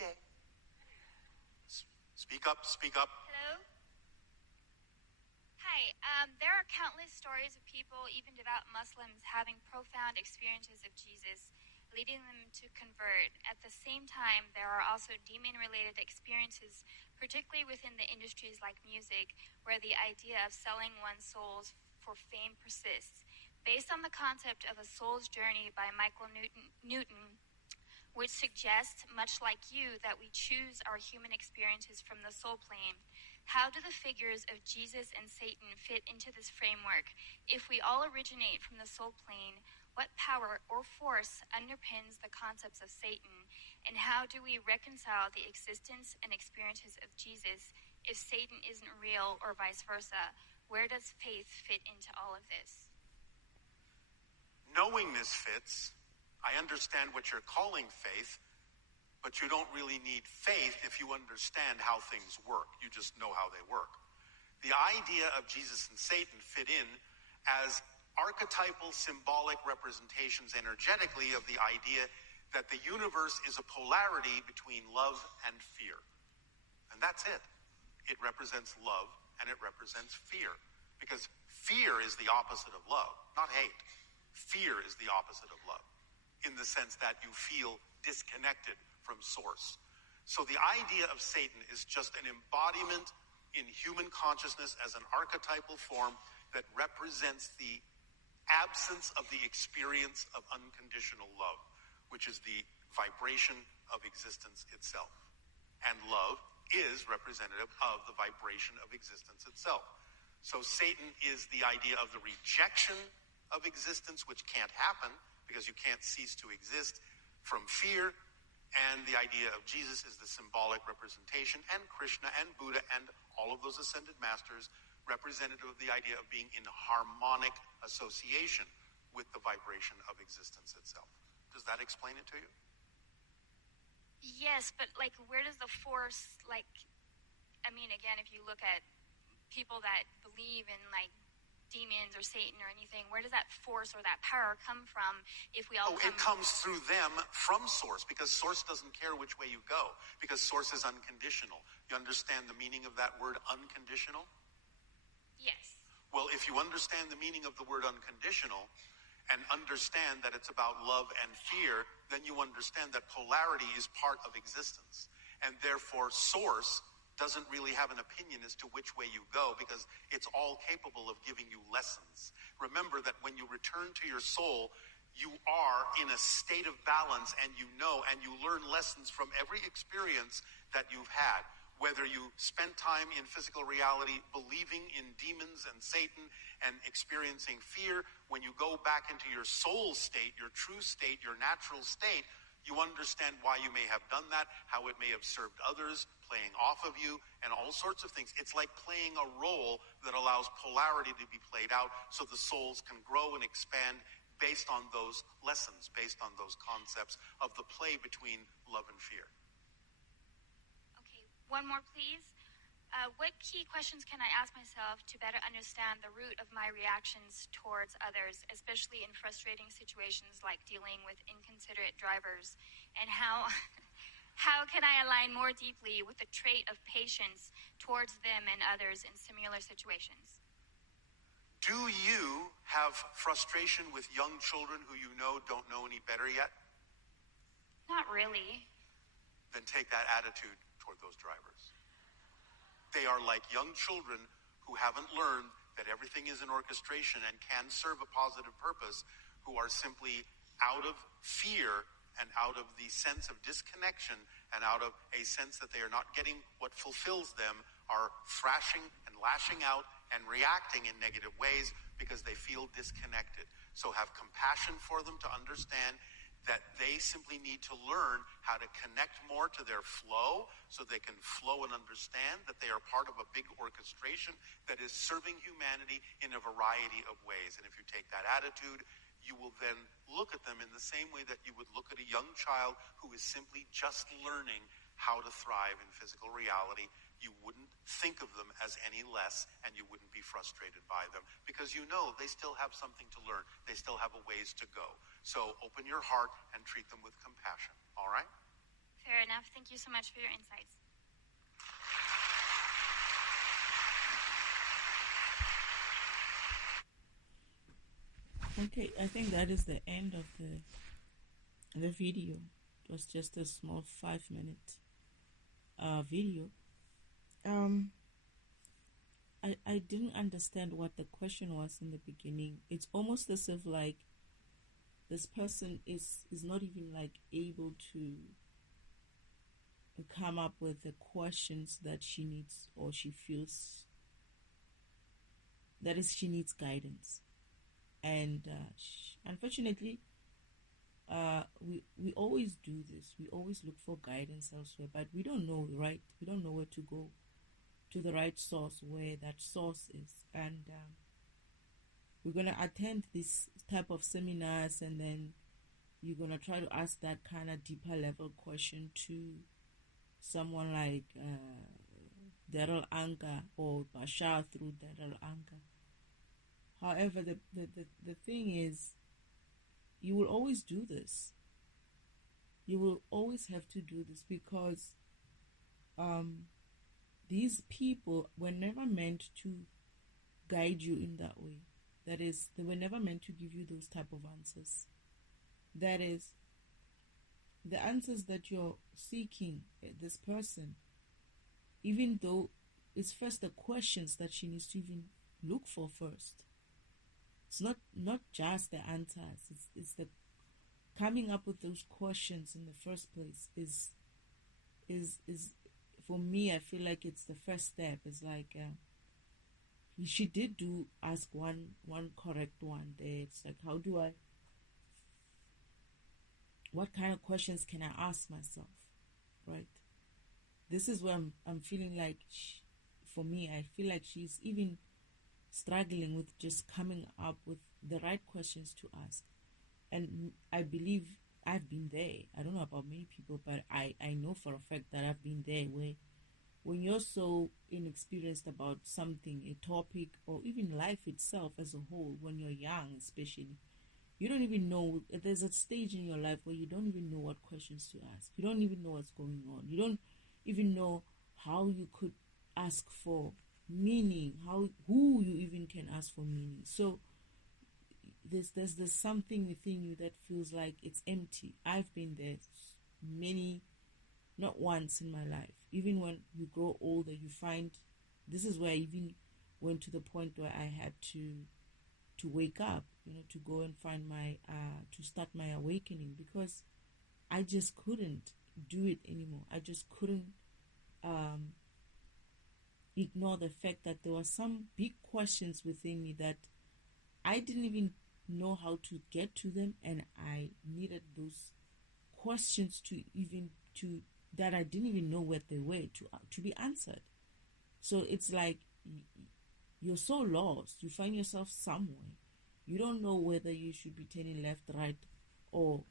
day. Speak up, speak up. Hello? Hi. There are countless stories of people, even devout Muslims, having profound experiences of Jesus, leading them to convert. At the same time, there are also demon-related experiences, particularly within the industries like music, where the idea of selling one's souls for fame persists. Based on the concept of a soul's journey by Michael Newton, which suggests, much like you, that we choose our human experiences from the soul plane, how do the figures of Jesus and Satan fit into this framework? If we all originate from the soul plane, what power or force underpins the concepts of Satan, and how do we reconcile the existence and experiences of Jesus if Satan isn't real, or vice versa? Where does faith fit into all of this? Knowing this fits, I understand what you're calling faith, but you don't really need faith if you understand how things work. You just know how they work. The idea of Jesus and Satan fit in as archetypal, symbolic representations energetically of the idea that the universe is a polarity between love and fear. And that's it. It represents love and it represents fear. Because fear is the opposite of love, not hate. Fear is the opposite of love, in the sense that you feel disconnected from source. So the idea of Satan is just an embodiment in human consciousness as an archetypal form that represents the absence of the experience of unconditional love, which is the vibration of existence itself. And love is representative of the vibration of existence itself. So Satan is the idea of the rejection of existence, which can't happen because you can't cease to exist from fear. And the idea of Jesus is the symbolic representation, and Krishna and Buddha and all of those ascended masters representative of the idea of being in harmonic association with the vibration of existence itself. Does that explain it to you? Yes, but where does the force, again, if you look at people that believe in demons or Satan or anything, where does that force or that power come from if we all it comes through them from source, because source doesn't care which way you go, because source is unconditional. You understand the meaning of that word unconditional? Yes. Well, if you understand the meaning of the word unconditional and understand that it's about love and fear, then you understand that polarity is part of existence. And therefore, source doesn't really have an opinion as to which way you go, because it's all capable of giving you lessons. Remember that when you return to your soul, you are in a state of balance, and you know, and you learn lessons from every experience that you've had. Whether you spent time in physical reality believing in demons and Satan and experiencing fear, when you go back into your soul state, your true state, your natural state, you understand why you may have done that, how it may have served others, playing off of you, and all sorts of things. It's like playing a role that allows polarity to be played out so the souls can grow and expand based on those lessons, based on those concepts of the play between love and fear. Okay, one more, please. What key questions can I ask myself to better understand the root of my reactions towards others, especially in frustrating situations like dealing with inconsiderate drivers? And how can I align more deeply with the trait of patience towards them and others in similar situations? Do you have frustration with young children who you know don't know any better yet? Not really. Then take that attitude toward those drivers. They are like young children who haven't learned that everything is an orchestration and can serve a positive purpose, who are simply out of fear and out of the sense of disconnection and out of a sense that they are not getting what fulfills them, are thrashing and lashing out and reacting in negative ways because they feel disconnected. So have compassion for them to understand that they simply need to learn how to connect more to their flow so they can flow and understand that they are part of a big orchestration that is serving humanity in a variety of ways. And if you take that attitude, you will then look at them in the same way that you would look at a young child who is simply just learning how to thrive in physical reality. You wouldn't think of them as any less, and you wouldn't be frustrated by them, because you know they still have something to learn. They still have a ways to go. So open your heart and treat them with compassion. All right? Fair enough. Thank you so much for your insights. Okay, I think that is the end of the video. It was just a small 5-minute video. I didn't understand what the question was in the beginning. It's almost as if like this person is not even like able to come up with the questions that she needs, or she feels that is she needs guidance. And unfortunately, we always do this. We always look for guidance elsewhere, but we don't know, right? We don't know where to go to the right source, where that source is. And we're going to attend this type of seminars, and then you're going to try to ask that kind of deeper level question to someone like Daryl Anka or Bashar through Daryl Anka. However, the thing is, you will always do this. You will always have to do this, because these people were never meant to guide you in that way. That is, they were never meant to give you those type of answers. That is, the answers that you're seeking, this person, even though it's first the questions that she needs to even look for first. It's not just the answers. It's the coming up with those questions in the first place is for me. I feel like it's the first step. It's like she did ask one correct one there. It's like, what kind of questions can I ask myself, right? This is where I'm feeling like for me, I feel like she's even struggling with just coming up with the right questions to ask. And I believe I've been there. I don't know about many people, but I know for a fact that I've been there, where when you're so inexperienced about something, a topic, or even life itself as a whole, when you're young especially, you don't even know, there's a stage in your life where you don't even know what questions to ask. You don't even know what's going on. You don't even know how you could ask for meaning, who you even can ask for meaning. So there's something within you that feels like it's empty. I've been there not once in my life. Even when you grow older, you find, this is where I even went to the point where I had to wake up, to go and find to start my awakening, because I just couldn't do it anymore. I just couldn't ignore the fact that there were some big questions within me that I didn't even know how to get to them, and I needed those questions that I didn't even know what they were to be answered. So it's like you're so lost. You find yourself somewhere. You don't know whether you should be turning left, right, or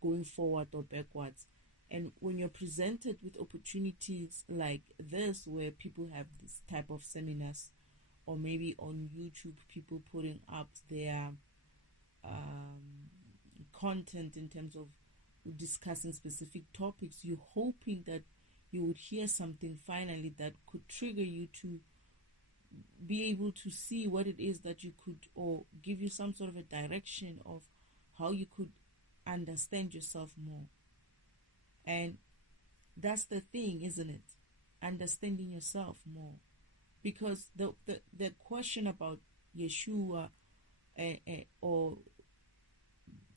going forward or backwards. And when you're presented with opportunities like this, where people have this type of seminars, or maybe on YouTube, people putting up their content in terms of discussing specific topics, you're hoping that you would hear something finally that could trigger you to be able to see what it is that you could, or give you some sort of a direction of how you could understand yourself more. And that's the thing, isn't it? Understanding yourself more. Because the question about Yeshua or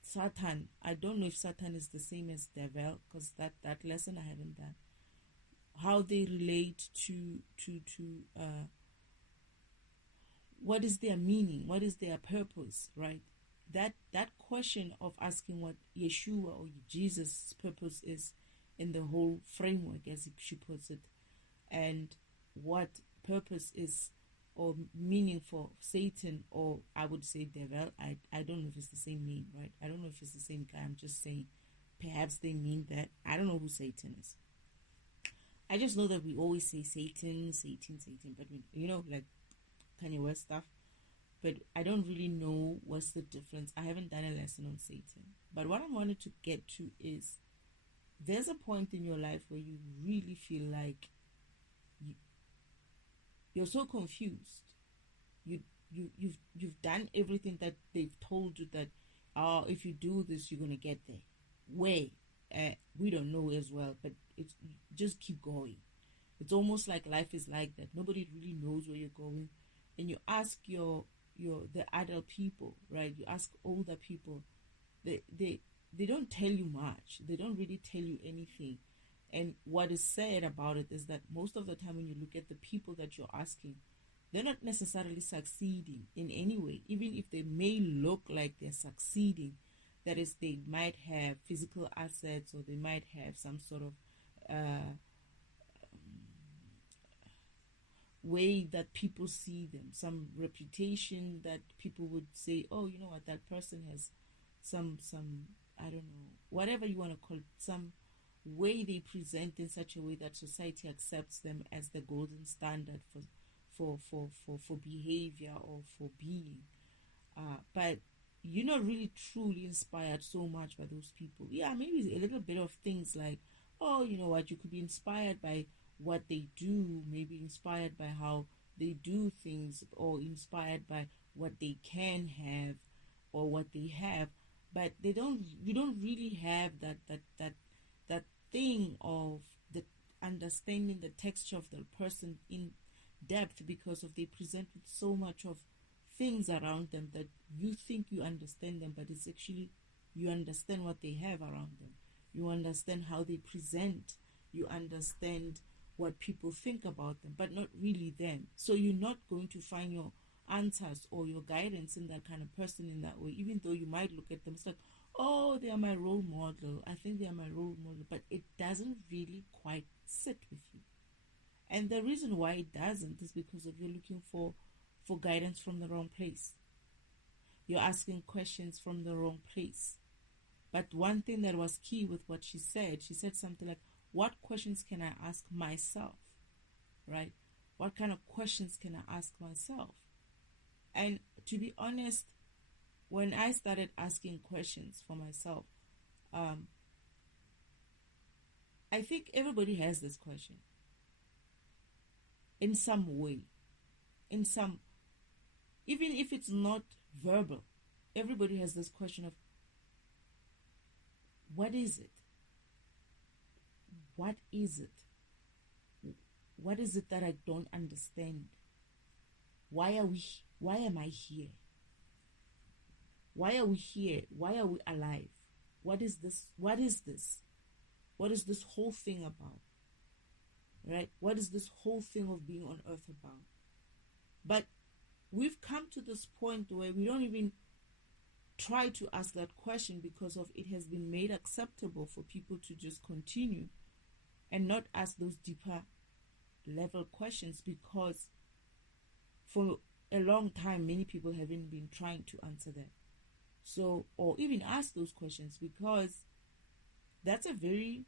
Satan, I don't know if Satan is the same as devil, because that lesson I haven't done. How they relate to what is their meaning, what is their purpose, right? That question of asking what Yeshua or Jesus' purpose is in the whole framework, as she puts it, and what purpose is or meaning for Satan, or I would say devil. I don't know if it's the same name, right? I don't know if it's the same guy. I'm just saying perhaps they mean that. I don't know who Satan is. I just know that we always say Satan, but like Kanye West stuff. But I don't really know what's the difference. I haven't done a lesson on Satan. But what I wanted to get to is there's a point in your life where you really feel like you're so confused. You've done everything that they've told you that, oh, if you do this, you're gonna get there. Where? We don't know as well, but it's just keep going. It's almost like life is like that. Nobody really knows where you're going, and you ask the adult people, right? You ask older people, they don't tell you much. They don't really tell you anything. And what is sad about it is that most of the time when you look at the people that you're asking, they're not necessarily succeeding in any way. Even if they may look like they're succeeding, that is, they might have physical assets, or they might have some sort of way that people see them, some reputation that people would say, oh, you know what, that person has some I don't know, whatever you want to call it, some way they present in such a way that society accepts them as the golden standard for behavior or for being. But you're not really truly inspired so much by those people. Yeah, maybe a little bit of things like, oh, you know what, you could be inspired by what they do, maybe inspired by how they do things, or inspired by what they can have or what they have. But you don't really have that thing of the understanding the texture of the person in depth, because of they present with so much of things around them that you think you understand them, but it's actually you understand what they have around them. You understand how they present. You understand what people think about them, but not really them. So you're not going to find your answers or your guidance in that kind of person in that way, even though you might look at them, it's like, oh, they are my role model. I think they are my role model, but it doesn't really quite sit with you. And the reason why it doesn't is because of you're looking for guidance from the wrong place. You're asking questions from the wrong place. But one thing that was key with what she said something like, what questions can I ask myself? Right? What kind of questions can I ask myself? And to be honest, when I started asking questions for myself, I think everybody has this question in some way, in some, even if it's not verbal, everybody has this question of, what is it? What is it? What is it that I don't understand? Why am I here? Why are we here? Why are we alive? What is this? What is this? What is this whole thing about? Right? What is this whole thing of being on earth about? But we've come to this point where we don't even try to ask that question, because of it has been made acceptable for people to just continue and not ask those deeper level questions, because for a long time many people haven't been trying to answer that. So, or even ask those questions, because that's a very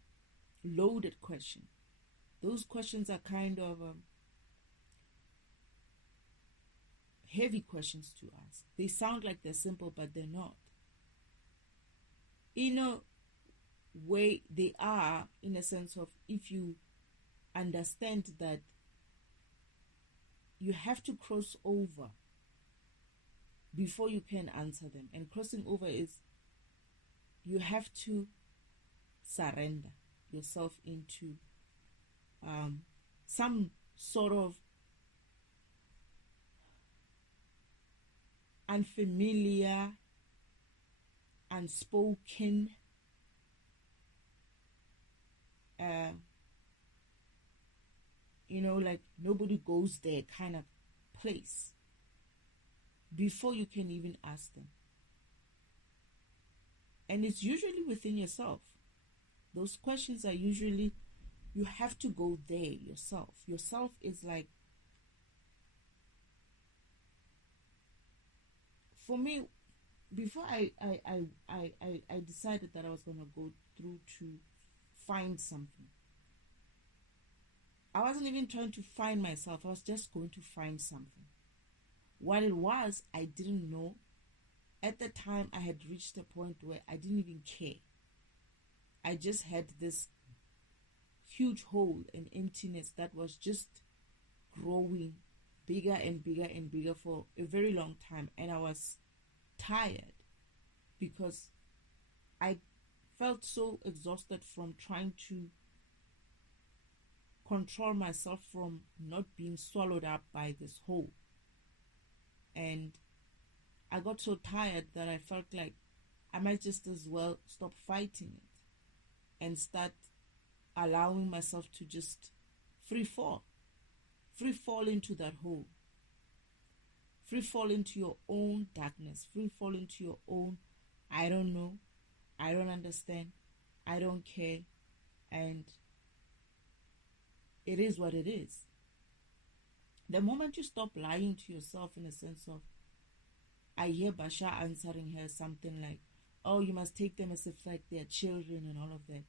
loaded question. Those questions are kind of heavy questions to ask. They sound like they're simple, but they're not. In a way, they are, in a sense of, if you understand that you have to cross over before you can answer them. And crossing over is, you have to surrender yourself into some sort of unfamiliar, unspoken like nobody goes there kind of place before you can even ask them. And it's usually within yourself. Those questions are usually, you have to go there yourself. Yourself is like, for me, before I decided that I was going to go through to find something, I wasn't even trying to find myself. I was just going to find something. What it was, I didn't know. At the time, I had reached a point where I didn't even care. I just had this huge hole and emptiness that was just growing bigger and bigger and bigger for a very long time. And I was tired because I felt so exhausted from trying to control myself from not being swallowed up by this hole. And I got so tired that I felt like I might just as well stop fighting it and start allowing myself to just free fall into that hole, free fall into your own darkness, free fall into your own I don't know, I don't understand, I don't care, and it is what it is. The moment you stop lying to yourself, in a sense of, I hear Bashar answering her something like, oh, you must take them as if like they're children and all of that.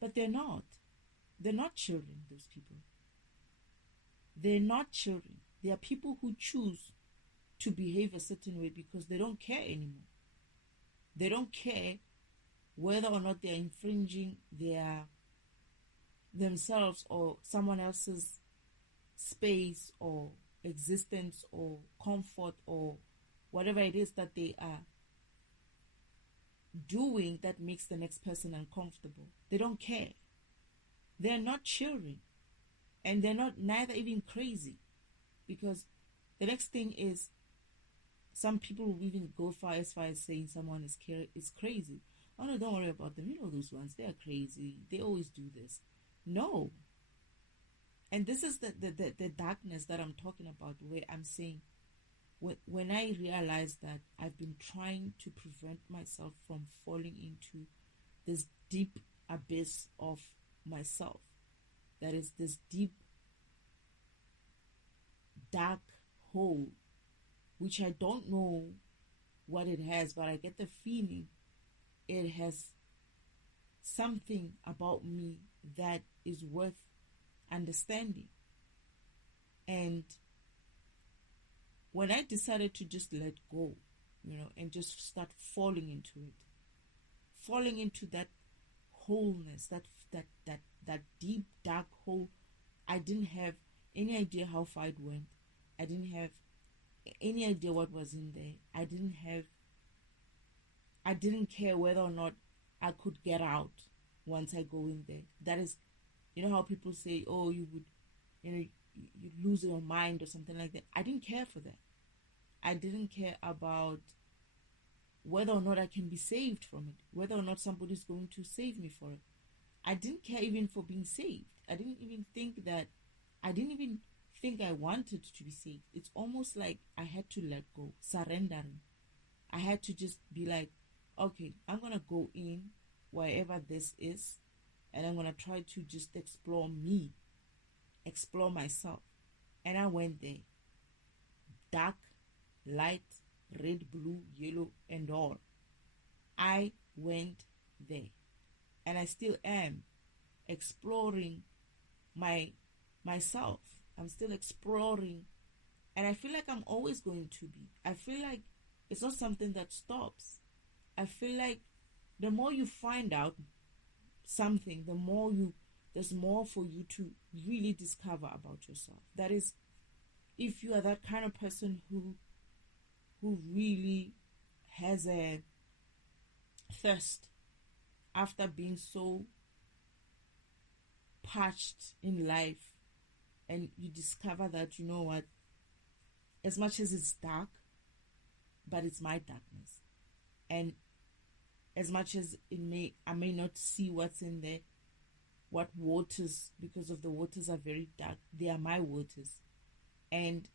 But they're not. They're not children, those people. They're not children. They are people who choose to behave a certain way because they don't care anymore. They don't care whether or not they're infringing themselves or someone else's space or existence or comfort or whatever it is that they are doing that makes the next person uncomfortable. They don't care. They're not children, and they're not neither even crazy, because the next thing is some people will even go far as saying someone is crazy. Oh no, don't worry about them. You know those ones, they are crazy. They always do this. No. And this is the darkness that I'm talking about, where I'm saying, when I realized that I've been trying to prevent myself from falling into this deep abyss of myself, that is this deep, dark hole, which I don't know what it has, but I get the feeling it has something about me that is worth understanding. And when I decided to just let go, and just start falling into that wholeness, that deep dark hole, I didn't have any idea how far it went. I didn't have any idea what was in there. I didn't care whether or not I could get out once I go in there. That is, how people say, oh, you would, you lose your mind or something like that. I didn't care for that. I didn't care about whether or not I can be saved from it, whether or not somebody's going to save me for it. I didn't care even for being saved. I didn't even think I wanted to be saved. It's almost like I had to let go, surrendering. I had to just be like, okay, I'm going to go in wherever this is, and I'm going to try to just explore myself. And I went there. Dark, light, red, blue, yellow, and all. I went there. And I still am exploring myself. I'm still exploring. And I feel like I'm always going to be. I feel like it's not something that stops. I feel like the more you find out something, there's more for you to really discover about yourself. That is, if you are that kind of person who really has a thirst after being so parched in life, and you discover that, you know what, as much as it's dark, but it's my darkness, and as much as I may not see what's in there, what waters, because of the waters are very dark, they are my waters, and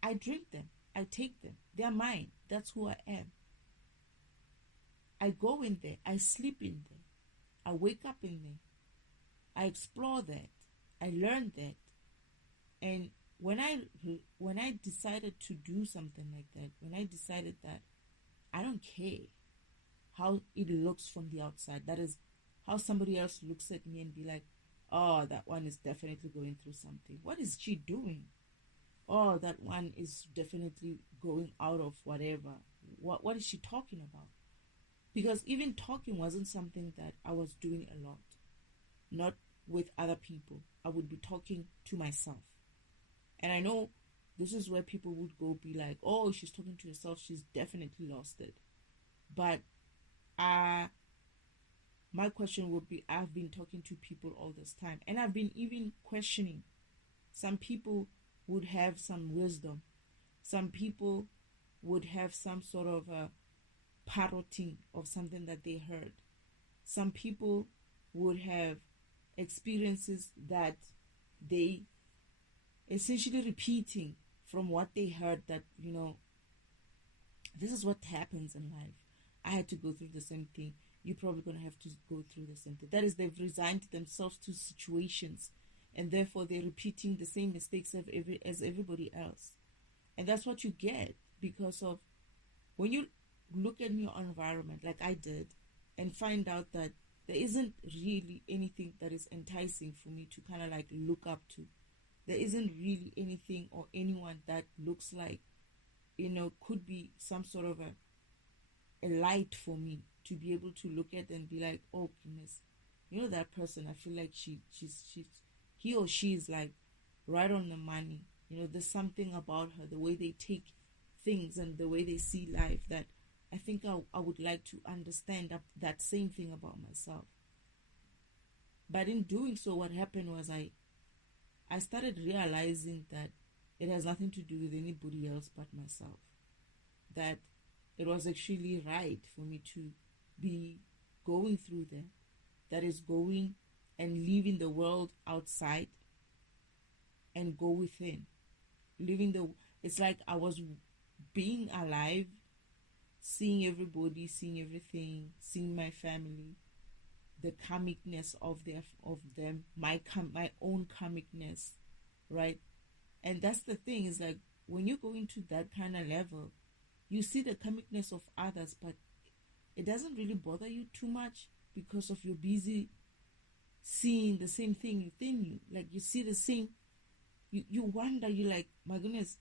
I drink them, I take them, they are mine. That's who I am. I go in there, I sleep in there, I wake up in there, I explore that, I learn that. And when I decided to do something like that, when I decided that I don't care how it looks from the outside, that is, how somebody else looks at me and be like, oh, that one is definitely going through something. What is she doing? Oh, that one is definitely going out of whatever. What is she talking about? Because even talking wasn't something that I was doing a lot, not with other people. I would be talking to myself. And I know this is where people would go be like, oh, she's talking to herself, she's definitely lost it. But my question would be, I've been talking to people all this time, and I've been even questioning. Some people would have some wisdom. Some people would have some sort of a parroting of something that they heard. Some people would have experiences that they essentially repeating from what they heard, that, this is what happens in life. I had to go through the same thing. You're probably going to have to go through the same thing. That is, they've resigned themselves to situations, and therefore they're repeating the same mistakes as everybody else. And that's what you get because of when you look at your environment like I did and find out that there isn't really anything that is enticing for me to kind of like look up to. There isn't really anything or anyone that looks like, could be some sort of a light for me to be able to look at and be like, oh goodness, that person, I feel like he or she is like right on the money. There's something about her, the way they take things and the way they see life, that I think I would like to understand that same thing about myself. But in doing so, what happened was I started realizing that it has nothing to do with anybody else but myself. That it was actually right for me to be going through that. That is, going and leaving the world outside and go within. It's like I was being alive, seeing everybody, seeing everything, seeing my family, the karmicness of them, my own karmicness, right? And that's the thing, is like when you go into that kind of level, you see the karmicness of others, but it doesn't really bother you too much because of you're busy seeing the same thing within you. Like you see the same, you wonder, you're like, my goodness,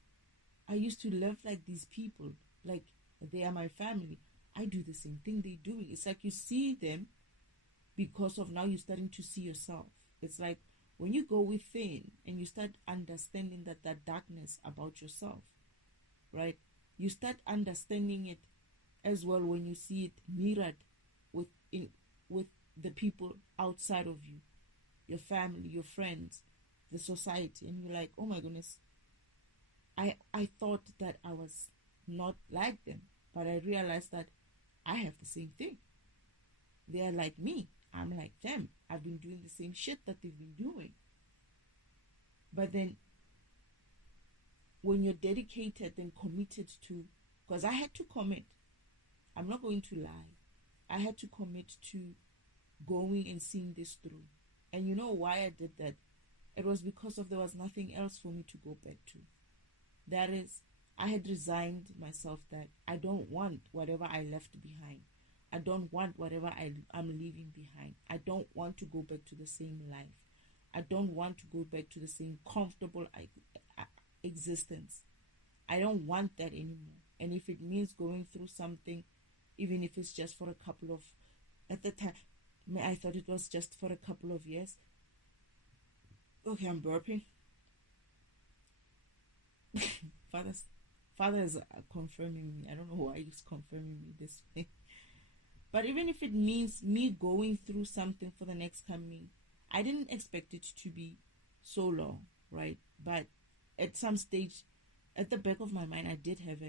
I used to love like these people, like they are my family. I do the same thing they're doing. It's like you see them because of now you're starting to see yourself. It's like when you go within and you start understanding that darkness about yourself, right? You start understanding it as well when you see it mirrored with the people outside of you, your family, your friends, the society, and you're like, oh my goodness, I thought that I was not like them, but I realized that I have the same thing. They are like me. I'm like them. I've been doing the same shit that they've been doing. But then when you're dedicated and committed to, because I had to commit, I'm not going to lie, I had to commit to going and seeing this through. And you know why I did that? It was because there was nothing else for me to go back to. That is, I had resigned myself that I don't want whatever I left behind. I don't want whatever I'm leaving behind. I don't want to go back to the same life. I don't want to go back to the same comfortable existence. I don't want that anymore. And if it means going through something, even if it's just for a couple of, at the time, I thought it was just for a couple of years. Okay, I'm burping. Father is confirming me. I don't know why he's confirming me this way. But even if it means me going through something for the next coming, I didn't expect it to be so long, right? But at some stage, at the back of my mind, I did have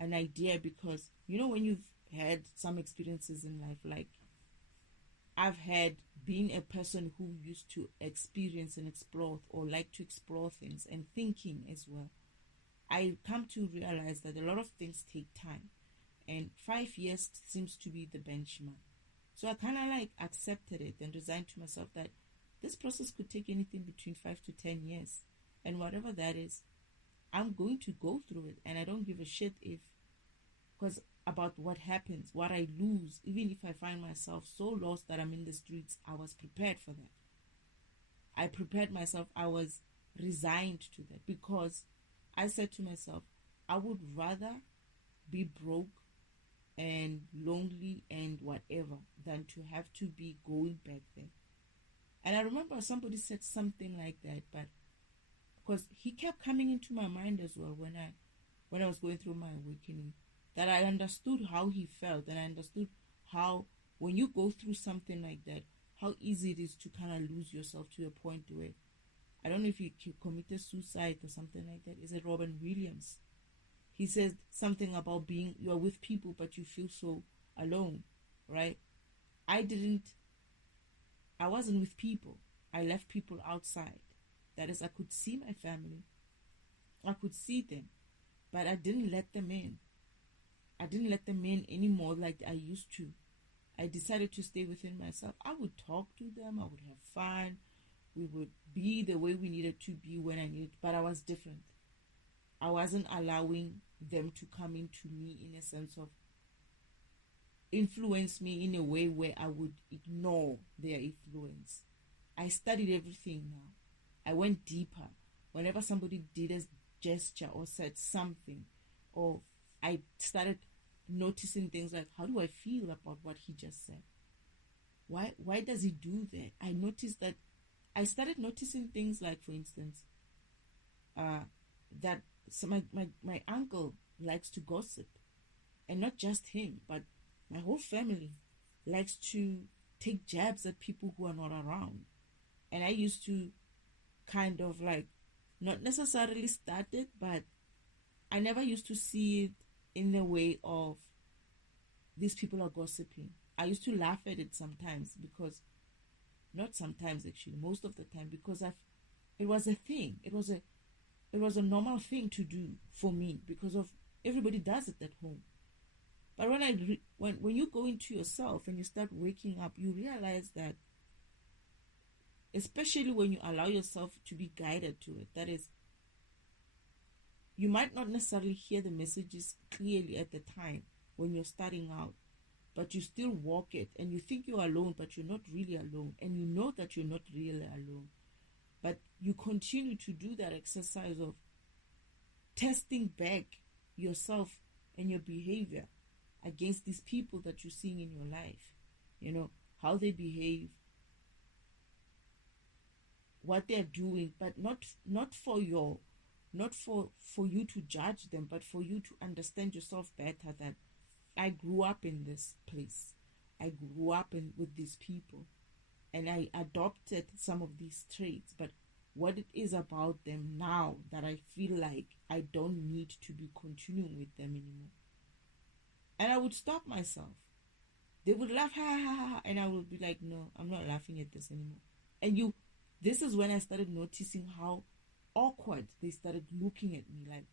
an idea, because, when you've had some experiences in life, like I've had being a person who used to experience and explore, or like to explore things, and thinking as well, I come to realize that a lot of things take time. And 5 years seems to be the benchmark. So I kind of like accepted it and resigned to myself that this process could take anything between 5 to 10 years. And whatever that is, I'm going to go through it. And I don't give a shit because about what happens, what I lose. Even if I find myself so lost that I'm in the streets, I was prepared for that. I prepared myself. I was resigned to that, because I said to myself, I would rather be broke and lonely and whatever than to have to be going back there. And I remember somebody said something like that, but because he kept coming into my mind as well when I was going through my awakening, that I understood how he felt, and I understood how when you go through something like that, how easy it is to kind of lose yourself to a point where, I don't know if he committed suicide or something like that. Is it Robin Williams? He said something about you're with people but you feel so alone, right? I wasn't with people. I left people outside. That is, I could see my family. I could see them, but I didn't let them in. I didn't let them in anymore like I used to. I decided to stay within myself. I would talk to them. I would have fun. We would be the way we needed to be when I needed, but I was different. I wasn't allowing them to come into me in a sense of influence me in a way where I would ignore their influence. I studied everything now. I went deeper. Whenever somebody did a gesture or said something, or I started noticing things like, how do I feel about what he just said? Why does he do that? I noticed that I started noticing things like, for instance, that my uncle likes to gossip, and not just him, but my whole family likes to take jabs at people who are not around. And I used to kind of like, not necessarily start it, but I never used to see it in the way of these people are gossiping. I used to laugh at it sometimes, because not sometimes actually, most of the time, because it was a thing. It was a normal thing to do for me, because of everybody does it at home. But when you go into yourself and you start waking up, you realize that, especially when you allow yourself to be guided to it, that is, you might not necessarily hear the messages clearly at the time when you're starting out, but you still walk it, and you think you're alone, but you're not really alone, and you know that you're not really alone. But you continue to do that exercise of testing back yourself and your behavior against these people that you're seeing in your life. You know, how they behave, what they're doing, but not for you to judge them, but for you to understand yourself better, that I grew up in this place. I grew up with these people, and I adopted some of these traits, but what it is about them now that I feel like I don't need to be continuing with them anymore. And I would stop myself. They would laugh, ha ha ha, ha, and I would be like, no, I'm not laughing at this anymore. And this is when I started noticing how awkward they started looking at me, like,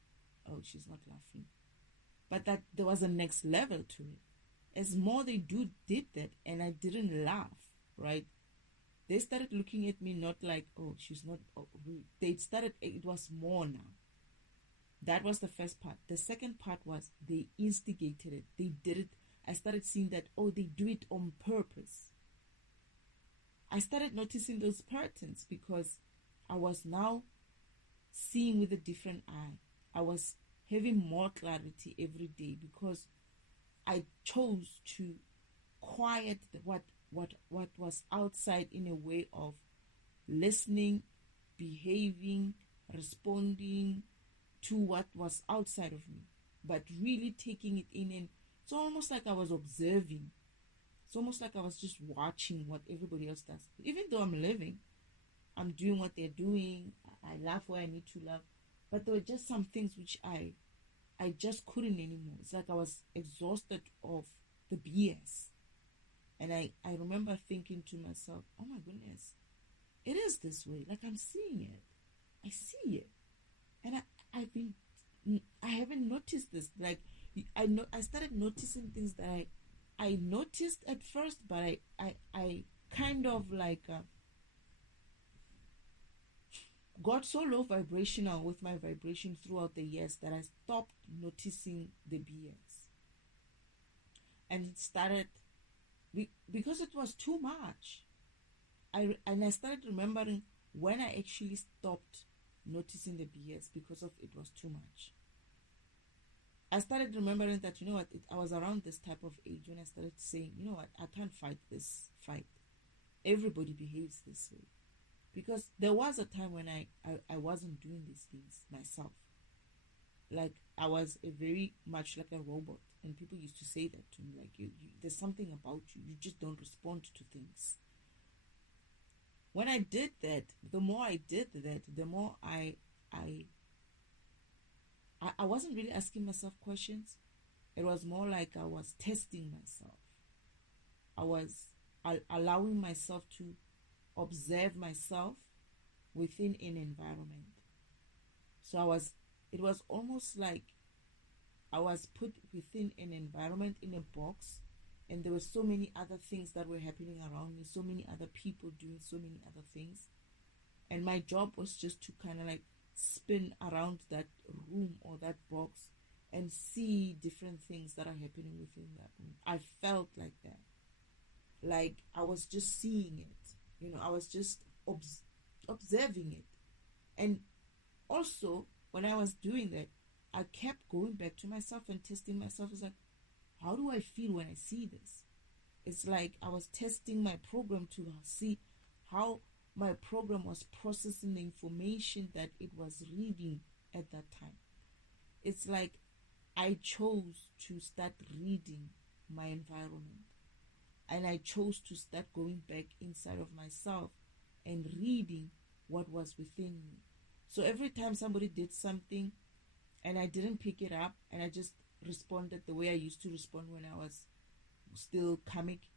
oh, she's not laughing. But that there was a next level to it. As more they did that, and I didn't laugh, right? They started looking at me not like, oh, she's not. Oh, they started, it was more now. That was the first part. The second part was they instigated it. They did it. I started seeing that, oh, they do it on purpose. I started noticing those patterns because I was now seeing with a different eye. I was having more clarity every day because I chose to quiet what was outside in a way of listening, behaving, responding to what was outside of me, but really taking it in. And it's almost like I was observing. It's almost like I was just watching what everybody else does. Even though I'm living, I'm doing what they're doing. I laugh where I need to laugh. But there were just some things which I just couldn't anymore. It's like I was exhausted of the BS. And I remember thinking to myself, oh my goodness, it is this way. Like, I'm seeing it. I see it. And I haven't noticed this. Like, I started noticing things that I noticed at first, but I kind of like got so low vibrational with my vibration throughout the years that I stopped noticing the BS. And it started, because it was too much. I started remembering when I actually stopped noticing the BS because of it was too much. I started remembering that, you know what, I was around this type of age when I started saying, you know what, I can't fight this fight. Everybody behaves this way. Because there was a time when I wasn't doing these things myself. Like, I was a very much like a robot. And people used to say that to me, like, there's something about you. You just don't respond to things. When I did that, the more I did that, the more I wasn't really asking myself questions. It was more like I was testing myself. I was allowing myself to observe myself within an environment. So it was almost like I was put within an environment, in a box, and there were so many other things that were happening around me, so many other people doing so many other things. And my job was just to kind of like spin around that room or that box and see different things that are happening within that room. I felt like that. Like I was just seeing it. I was just observing it. And also, when I was doing that, I kept going back to myself and testing myself. It's like, how do I feel when I see this? It's like I was testing my program to see how my program was processing the information that it was reading at that time. It's like I chose to start reading my environment. And I chose to start going back inside of myself and reading what was within me. So every time somebody did something and I didn't pick it up and I just responded the way I used to respond when I was still comic,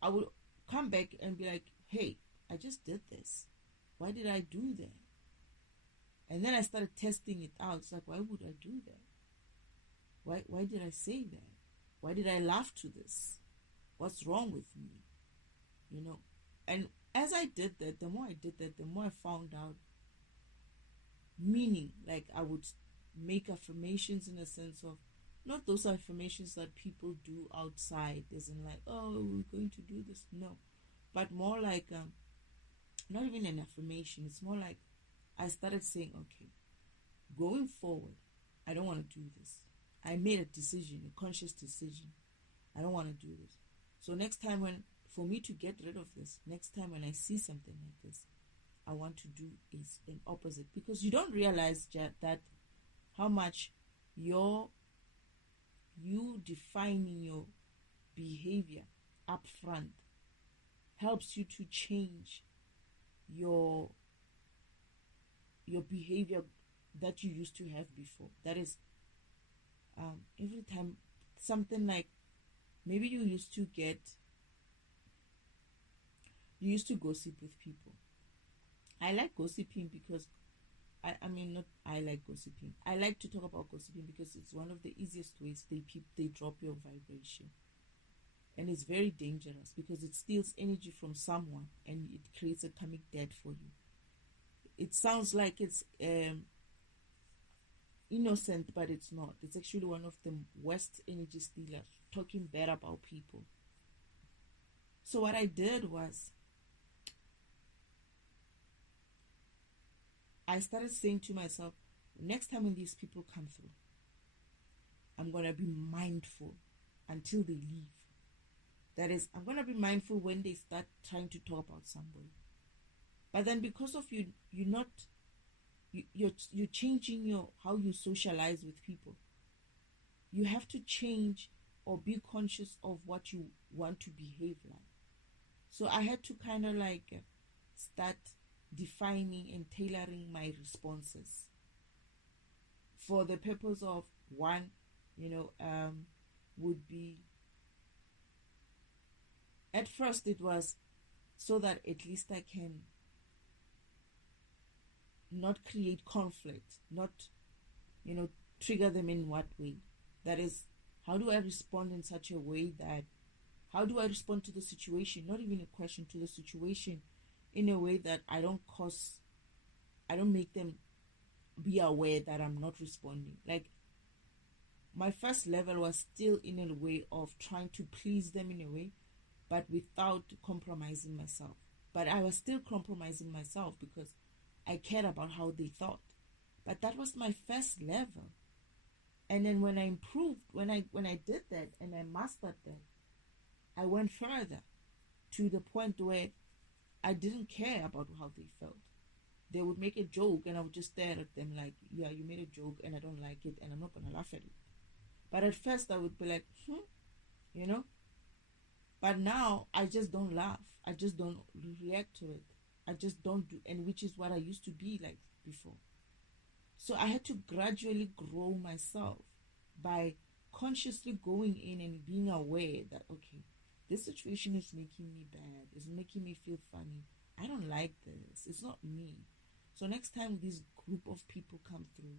I would come back and be like, hey, I just did this. Why did I do that? And then I started testing it out. It's like, why would I do that? Why did I say that? Why did I laugh to this? What's wrong with me? And as I did that, the more I did that, the more I found out meaning. Like I would make affirmations in a sense of, not those affirmations that people do outside, as in like, oh, we're going to do this. No, but more like, not even an affirmation. It's more like I started saying, okay, going forward, I don't want to do this. I made a decision, a conscious decision. I don't want to do this. So next time for me to get rid of this, next time when I see something like this, I want to do is an opposite. Because you don't realize that how much you defining your behavior up front helps you to change your behavior that you used to have before. That is, every time something like, maybe you used to gossip with people. I like gossiping because I like gossiping. I like to talk about gossiping because it's one of the easiest ways they drop your vibration. And it's very dangerous because it steals energy from someone and it creates a karmic debt for you. It sounds like it's innocent, but it's not. It's actually one of the worst energy stealers, talking bad about people. So what I did was, I started saying to myself, next time when these people come through, I'm going to be mindful until they leave. That is, I'm going to be mindful when they start trying to talk about somebody. But then because of you're changing how you socialize with people. You have to change or be conscious of what you want to behave like. So I had to kind of like start defining and tailoring my responses for the purpose of one, would be, at first it was so that at least I can not create conflict, not, trigger them in what way. That is, how do I respond in such a way that, how do I respond to the situation, not even a question, to the situation in a way that I don't make them be aware that I'm not responding. Like, my first level was still in a way of trying to please them in a way, but without compromising myself. But I was still compromising myself because I cared about how they thought. But that was my first level. And then when I improved, when I did that and I mastered that, I went further to the point where I didn't care about how they felt. They would make a joke and I would just stare at them like, yeah, you made a joke and I don't like it and I'm not gonna laugh at it. But at first I would be like, you know. But now I just don't laugh. I just don't react to it. I just don't do, and which is what I used to be like before. So I had to gradually grow myself by consciously going in and being aware that, okay, this situation is making me bad. It's making me feel funny. I don't like this. It's not me. So next time this group of people come through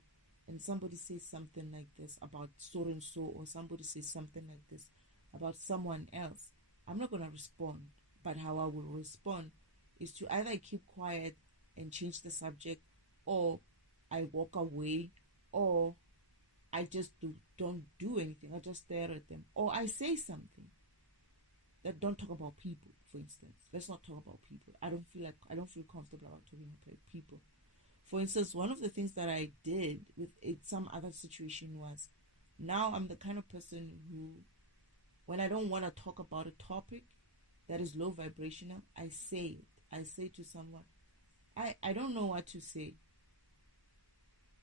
and somebody says something like this about so and so, or somebody says something like this about someone else, I'm not going to respond. But how I will respond is to either keep quiet and change the subject, or I walk away, or I just don't do anything. I just stare at them, or I say something that don't talk about people. For instance, let's not talk about people. I don't feel comfortable about talking about people. For instance, one of the things that I did with some other situation was, now I'm the kind of person who, when I don't want to talk about a topic that is low vibrational, I say it. I say to someone, I don't know what to say.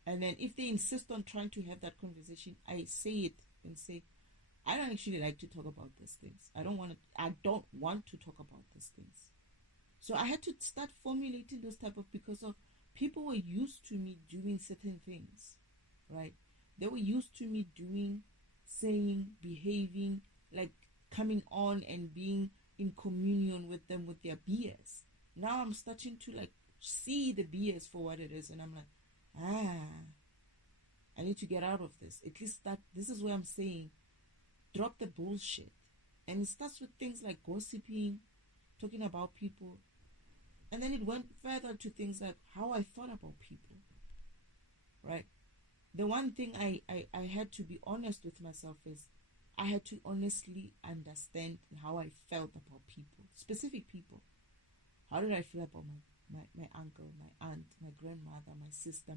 And then if they insist on trying to have that conversation, I say it and say, I don't actually like to talk about these things. I don't want to talk about these things. So I had to start formulating those type of, because of people were used to me doing certain things, right? They were used to me doing, saying, behaving, like coming on and being in communion with them with their BS. Now I'm starting to like see the BS for what it is, and I'm like, I need to get out of this. At least this is where I'm saying, drop the bullshit. And it starts with things like gossiping, talking about people. And then it went further to things like how I thought about people, right? The one thing I had to be honest with myself is, I had to honestly understand how I felt about people, specific people. How did I feel about my uncle, my aunt, my grandmother, my sister?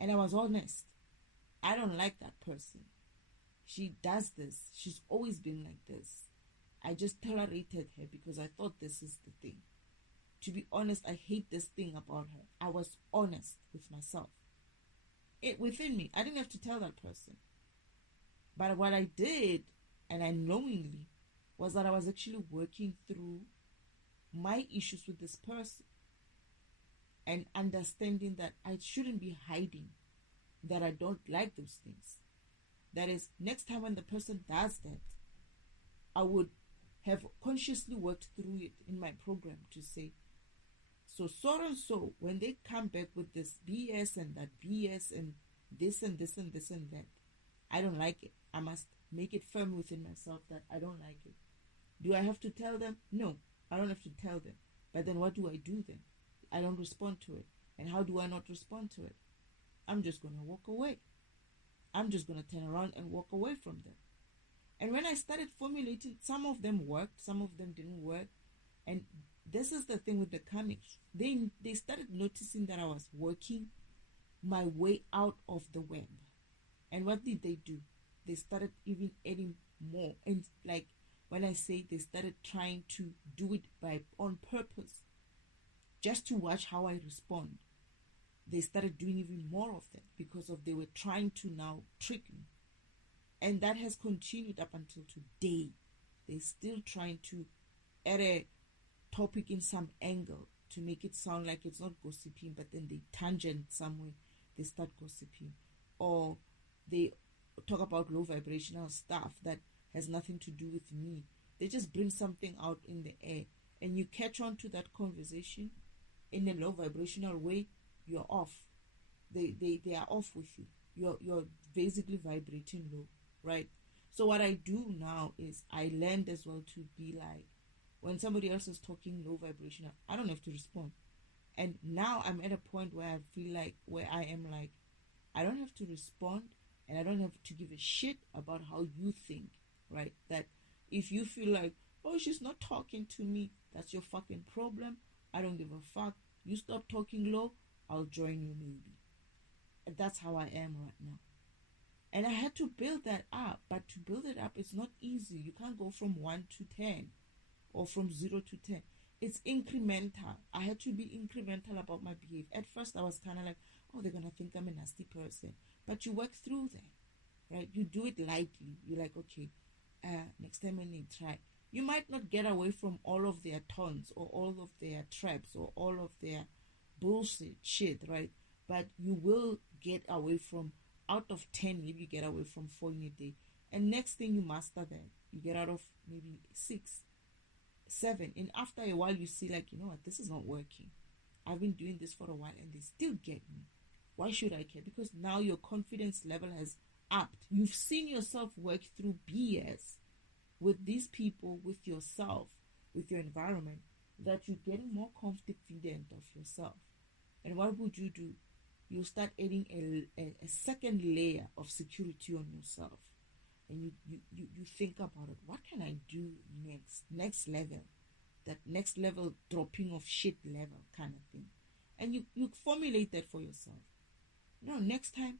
And I was honest. I don't like that person. She does this. She's always been like this. I just tolerated her because I thought this is the thing. To be honest, I hate this thing about her. I was honest with myself. Within me, I didn't have to tell that person. But what I did, and I knowingly, was that I was actually working through my issues with this person and understanding that I shouldn't be hiding that I don't like those things. That is, next time when the person does that, I would have consciously worked through it in my program to say, so and so, when they come back with this BS and that BS and this and this and this and that, I don't like it. I must make it firm within myself that I don't like it. Do I have to tell them? No, I don't have to tell them. But then what do I do then? I don't respond to it. And how do I not respond to it? I'm just going to walk away. I'm just going to turn around and walk away from them. And when I started formulating, some of them worked, some of them didn't work. And this is the thing with the comics. They started noticing that I was working my way out of the web. And what did they do? They started even adding more. And like when I say they started trying to do it on purpose, just to watch how I respond. They started doing even more of that because they were trying to now trick me. And that has continued up until today. They're still trying to add a topic in some angle to make it sound like it's not gossiping, but then they tangent somewhere, they start gossiping. Or they talk about low vibrational stuff that has nothing to do with me. They just bring something out in the air, and you catch on to that conversation in a low vibrational way, you're off. They are off with you. You're basically vibrating low, right? So what I do now is I learned as well to be like, when somebody else is talking low vibrational, I don't have to respond. And now I'm at a point where I feel like, where I am like, I don't have to respond, and I don't have to give a shit about how you think, right? That if you feel like, oh, she's not talking to me, that's your fucking problem. I don't give a fuck. You stop talking low, I'll join you maybe. And that's how I am right now. And I had to build that up. But to build it up, it's not easy. You can't go from 1 to 10 or from 0 to 10. It's incremental. I had to be incremental about my behavior. At first, I was kind of like, oh, they're going to think I'm a nasty person. But you work through that, right? You do it lightly. You're like, okay, next time when they try. You might not get away from all of their taunts or all of their traps or all of their bullshit shit, right? But you will get away from, out of 10, maybe you get away from 4 in a day. And next thing you master that, you get out of maybe 6, 7. And after a while, you see like, you know what, this is not working. I've been doing this for a while and they still get me. Why should I care? Because now your confidence level has upped. You've seen yourself work through BS with these people, with yourself, with your environment, that you're getting more confident of yourself. And what would you do? You start adding a second layer of security on yourself. And you think about it. What can I do next level? That next level dropping of shit level kind of thing. And you formulate that for yourself. No, next time,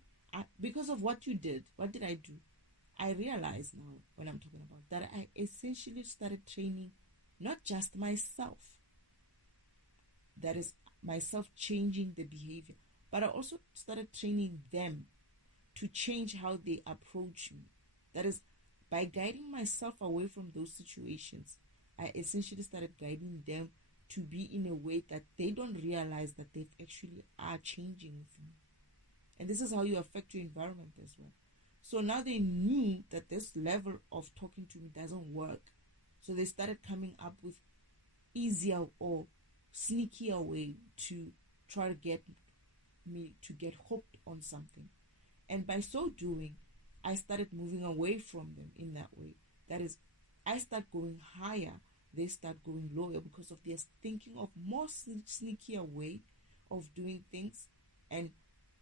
because of what you did, what did I do? I realize now when I'm talking about that I essentially started training not just myself. That is myself changing the behavior. But I also started training them to change how they approach me. That is, by guiding myself away from those situations, I essentially started guiding them to be in a way that they don't realize that they actually are changing with me. And this is how you affect your environment as well. So now they knew that this level of talking to me doesn't work. So they started coming up with easier or sneakier way to try to get me to get hooked on something. And by so doing, I started moving away from them in that way. That is, I start going higher, they start going lower because of their thinking of more sneakier way of doing things, and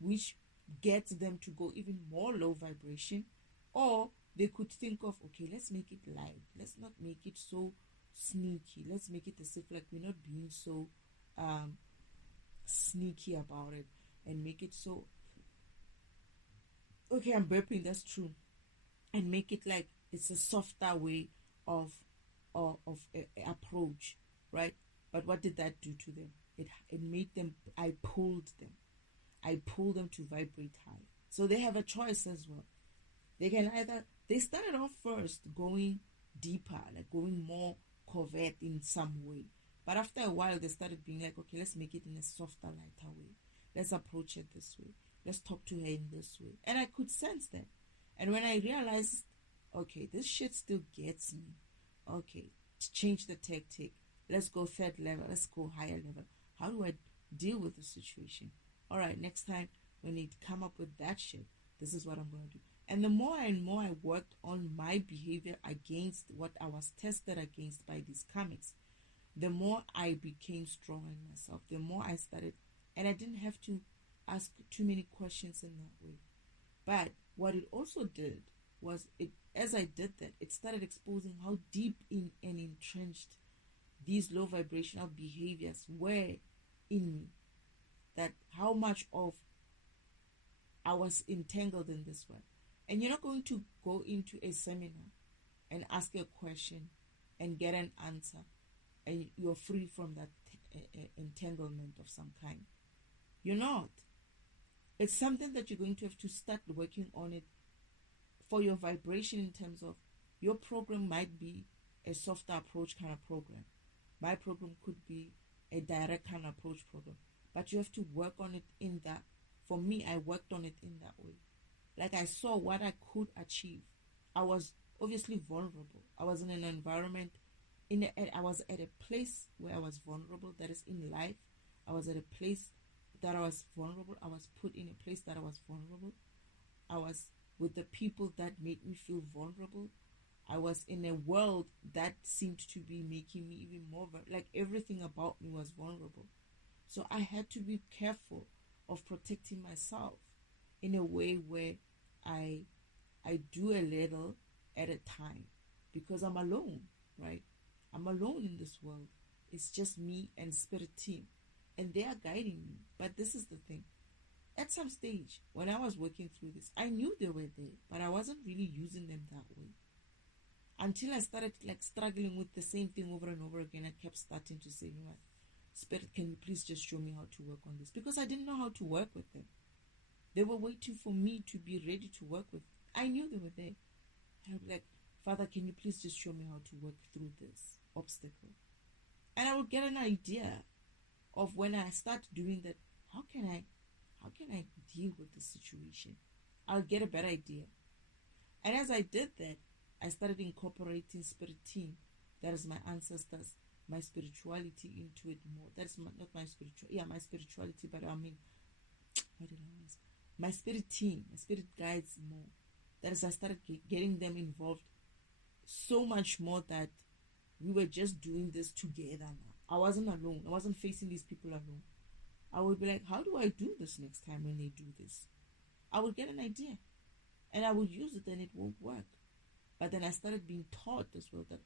which gets them to go even more low vibration. Or they could think of, okay, let's make it light. Let's not make it so sneaky. Let's make it as if like we're not being so sneaky about it, and make it so, okay, I'm burping, that's true, and make it like it's a softer way of approach, right? But what did that do to them? It made them, I pulled them to vibrate high. So they have a choice as well. They can either, they started off first going deeper, like going more covert in some way. But after a while, they started being like, okay, let's make it in a softer, lighter way. Let's approach it this way. Let's talk to her in this way. And I could sense that. And when I realized, okay, this shit still gets me. Okay, change the tactic. Let's go third level. Let's go higher level. How do I deal with the situation? All right, next time when they come up with that shit, this is what I'm going to do. And the more and more I worked on my behavior against what I was tested against by these comics, the more I became strong in myself, the more I started, and I didn't have to ask too many questions in that way. But what it also did was, as I did that, it started exposing how deep in and entrenched these low vibrational behaviors were in me. That how much of I was entangled in this one. And you're not going to go into a seminar and ask a question and get an answer and you're free from that entanglement of some kind. You're not. It's something that you're going to have to start working on it for your vibration, in terms of your program might be a softer approach kind of program. My program could be a direct kind of approach program. But you have to work on it in that. For me, I worked on it in that way. Like I saw what I could achieve. I was obviously vulnerable. I was in an environment, I was at a place where I was vulnerable, that is in life. I was at a place that I was vulnerable. I was put in a place that I was vulnerable. I was with the people that made me feel vulnerable. I was in a world that seemed to be making me even more, like everything about me was vulnerable. So I had to be careful of protecting myself in a way where I do a little at a time, because I'm alone, right? I'm alone in this world. It's just me and spirit team, and they are guiding me. But this is the thing. at some stage, when I was working through this, I knew they were there, but I wasn't really using them that way. Until I started like struggling with the same thing over and over again, I kept starting to say, you know what, Spirit, can you please just show me how to work on this? Because I didn't know how to work with them. They were waiting for me to be ready to work with. I knew they were there. I would be like, Father, can you please just show me how to work through this obstacle? And I would get an idea of, when I start doing that, how can I deal with the situation? I'll get a better idea. And as I did that, I started incorporating spirit team. That is my ancestors, my spirituality into it more. That's not my my spirituality, but I mean, what did I ask? My spirit team, my spirit guides more. That is, I started getting them involved so much more that we were just doing this together now. I wasn't alone. I wasn't facing these people alone. I would be like, how do I do this next time when they do this? I would get an idea and I would use it and it won't work. But then I started being taught as well that,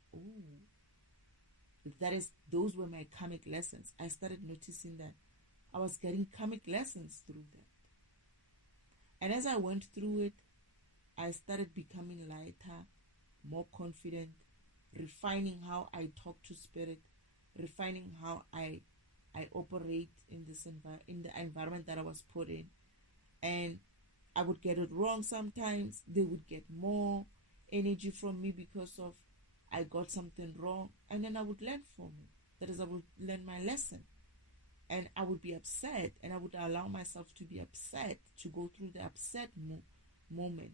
those were my karmic lessons. I started noticing that I was getting karmic lessons through that. And as I went through it, I started becoming lighter, more confident, refining how I talk to spirit, refining how I operate in in the environment that I was put in. And I would get it wrong sometimes. They would get more energy from me because of I got something wrong, and then I would learn from it. That is, I would learn my lesson. And I would be upset, and I would allow myself to be upset, to go through the upset moment.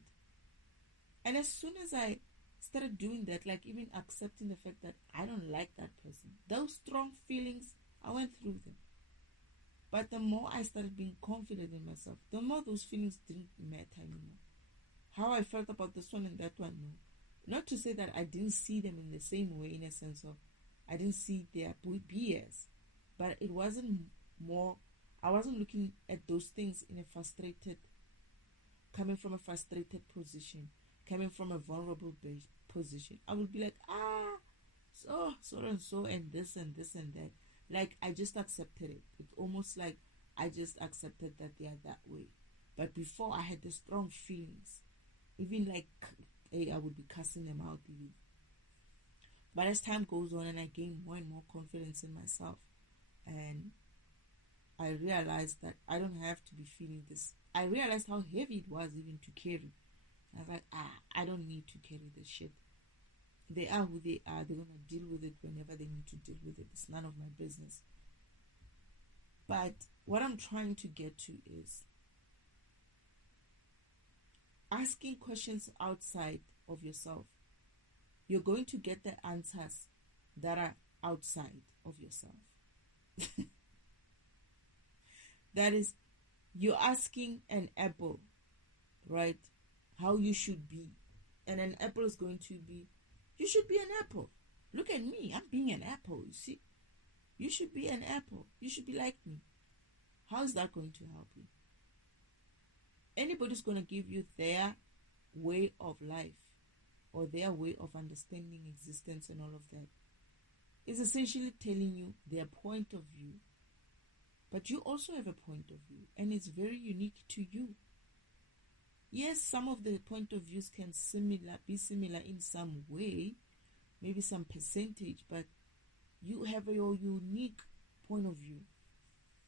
And as soon as I started doing that, like even accepting the fact that I don't like that person, those strong feelings, I went through them. But the more I started being confident in myself, the more those feelings didn't matter anymore. How I felt about this one and that one, no. Not to say that I didn't see them in the same way, in a sense of I didn't see their BS, but it wasn't more, I wasn't looking at those things in a coming from a frustrated position, coming from a vulnerable position. I would be like, so and so, and this and this and that. Like, I just accepted it. It's almost like I just accepted that they are that way. But before, I had the strong feelings. Even like, I would be cussing them out even. But as time goes on and I gain more and more confidence in myself, and I realized that I don't have to be feeling this. I realized how heavy it was even to carry. I was like, I don't need to carry this shit. They are who they are. They're going to deal with it whenever they need to deal with it. It's none of my business. But what I'm trying to get to is asking questions outside of yourself. You're going to get the answers that are outside of yourself. That is, you're asking an apple, right, how you should be. And an apple is going to be, you should be an apple. Look at me, I'm being an apple, you see. You should be an apple. You should be like me. How is that going to help you? Anybody's going to give you their way of life or their way of understanding existence and all of that. It's essentially telling you their point of view. But you also have a point of view, and it's very unique to you. Yes, some of the point of views can be similar in some way, maybe some percentage, but you have your unique point of view.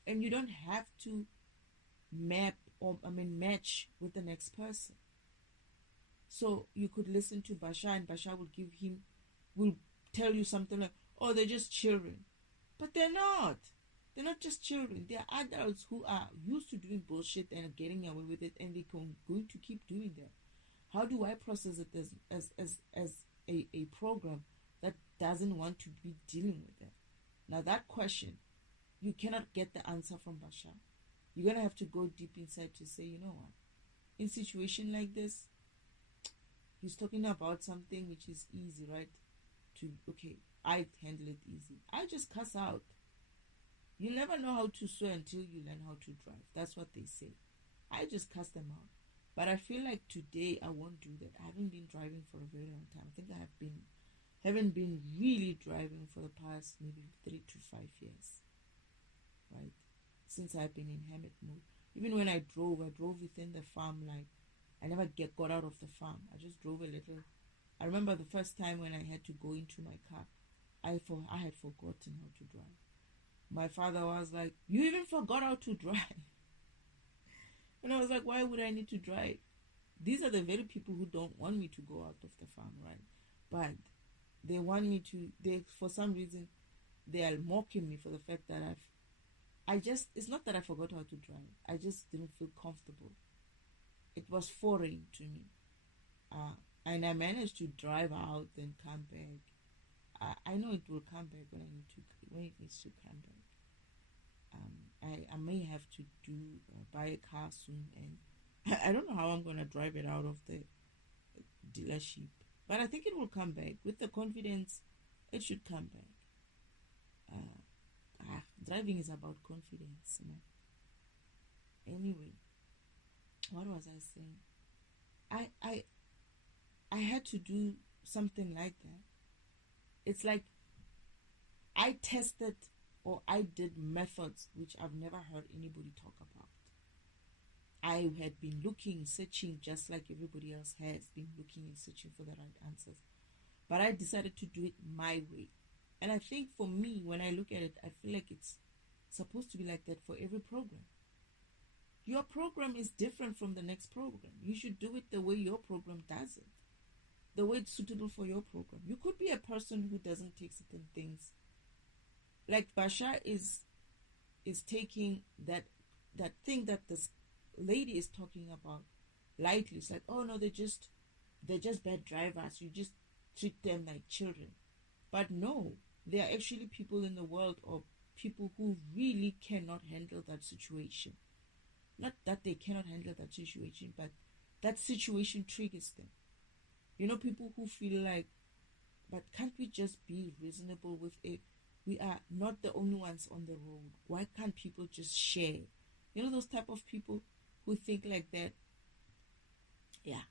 And you don't have to match with the next person. So you could listen to Bashar, and Bashar will tell you something like, oh, they're just children. But they're not. They're not just children. They're adults who are used to doing bullshit and getting away with it, and they're going to keep doing that. How do I process it as a program that doesn't want to be dealing with that? Now that question, you cannot get the answer from Bashar. You're going to have to go deep inside to say, you know what? In situation like this, he's talking about something which is easy, right? I handle it easy. I just cuss out. You never know how to swear until you learn how to drive. That's what they say. I just cuss them out. But I feel like today I won't do that. I haven't been driving for a very long time. I think I haven't been really driving for the past maybe 3 to 5 years. Right? Since I've been in hermit mode. Even when I drove within the farm. Like, I never got out of the farm. I just drove a little. I remember the first time when I had to go into my car, I had forgotten how to drive. My father was like, "You even forgot how to drive?" And I was like, "Why would I need to drive?" These are the very people who don't want me to go out of the farm, right? But they want me to. They, for some reason, they are mocking me for the fact that it's not that I forgot how to drive. I just didn't feel comfortable. It was foreign to me. And I managed to drive out and come back. I know it will come back when it needs to come back. I may have to buy a car soon, and I don't know how I'm gonna drive it out of the dealership, but I think it will come back with the confidence. It should come back. Driving is about confidence, man. Anyway, what was I saying? I had to do something like that. It's like I tested or I did methods which I've never heard anybody talk about. I had been searching just like everybody else has been looking and searching for the right answers. But I decided to do it my way. And I think for me, when I look at it, I feel like it's supposed to be like that for every program. Your program is different from the next program. You should do it the way your program does it, the way it's suitable for your program. You could be a person who doesn't take certain things. Like Bashar is taking that thing that this lady is talking about lightly. It's like, oh no, they're just bad drivers. You just treat them like children. But no, there are actually people in the world, or people who really cannot handle that situation. Not that they cannot handle that situation, but that situation triggers them. You know, people who feel like, but can't we just be reasonable with it? We are not the only ones on the road. Why can't people just share? You know, those type of people who think like that. Yeah,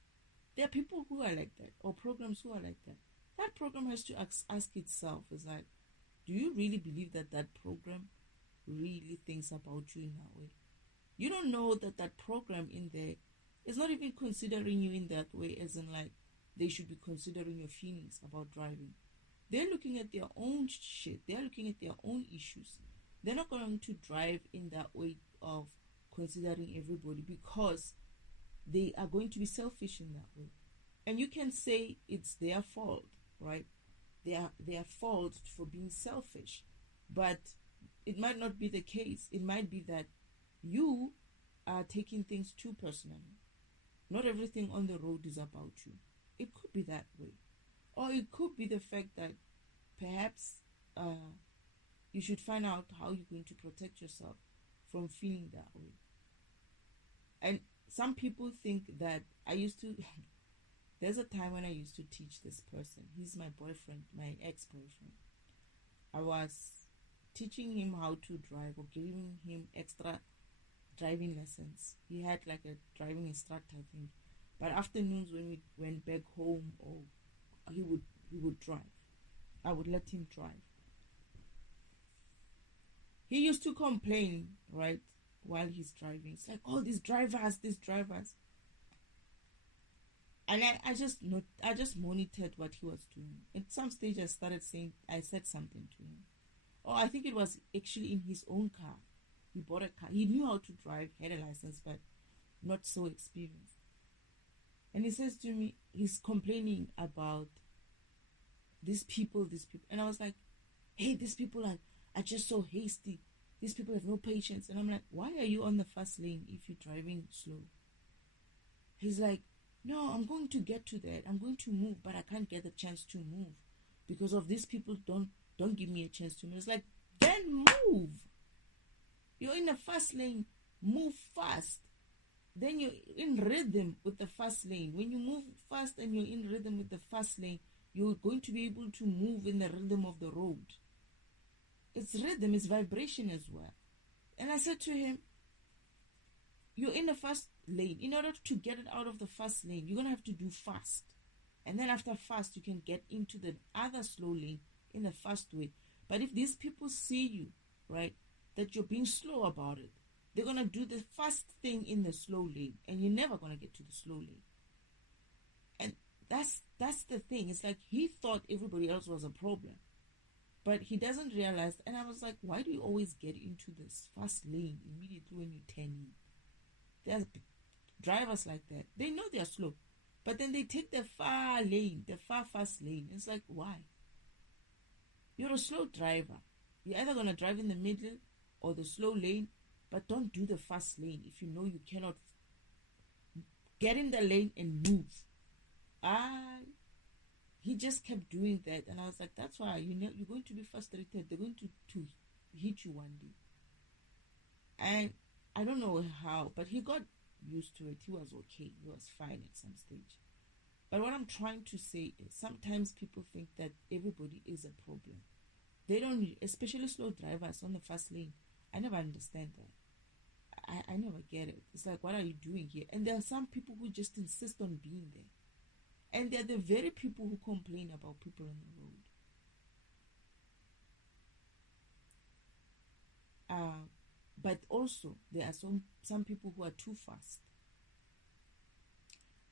there are people who are like that, or programs who are like that. That program has to ask itself, is like, do you really believe that program really thinks about you in that way? You don't know that program in there is not even considering you in that way, as in like they should be considering your feelings about driving. They're looking at their own shit. They're looking at their own issues. They're not going to drive in that way of considering everybody, because they are going to be selfish in that way. And you can say it's their fault, right? Their fault for being selfish. But it might not be the case. It might be that you are taking things too personally. Not everything on the road is about you. It could be that way. Or it could be the fact that perhaps you should find out how you're going to protect yourself from feeling that way. And some people think that there's a time when I used to teach this person. He's my boyfriend, my ex-boyfriend. I was teaching him how to drive, or giving him extra driving lessons. He had like a driving instructor thing. But afternoons when we went back home, or he would drive. I would let him drive. He used to complain, right, while he's driving. It's like, oh, these drivers. And I just monitored what he was doing. At some stage I said something to him. Oh, I think it was actually in his own car. He bought a car. He knew how to drive, had a license, but not so experienced. And he says to me, he's complaining about these people. And I was like, hey, these people are just so hasty. These people have no patience. And I'm like, why are you on the fast lane if you're driving slow? He's like, no, I'm going to get to that. I'm going to move, but I can't get the chance to move because of these people don't give me a chance to move. It's like, then move. You're in a fast lane, move fast. Then you're in rhythm with the fast lane. When you move fast and you're in rhythm with the fast lane, you're going to be able to move in the rhythm of the road. It's rhythm, it's vibration as well. And I said to him, you're in a fast lane. In order to get it out of the fast lane, you're going to have to do fast. And then after fast, you can get into the other slow lane in the fast way. But if these people see you, right, that you're being slow about it, They're going to do the fast thing in the slow lane, and you're never going to get to the slow lane. And that's the thing. It's like he thought everybody else was a problem, but he doesn't realize. And I was like, why do you always get into this fast lane immediately when you turn in? There's drivers like that. They know they're slow, but then they take the far lane, the far fast lane. It's like, why? You're a slow driver. You're either going to drive in the middle or the slow lane, but don't do the fast lane if you know you cannot get in the lane and move. He just kept doing that, and I was like, that's why you're going to be frustrated. They're going to hit you one day. And I don't know how, but he got used to it. He was okay. He was fine at some stage. But what I'm trying to say is sometimes people think that everybody is a problem. They don't, especially slow drivers on the fast lane. I never understand that. I never get it. It's like, what are you doing here? And there are some people who just insist on being there. And they're the very people who complain about people on the road. But also, there are some people who are too fast.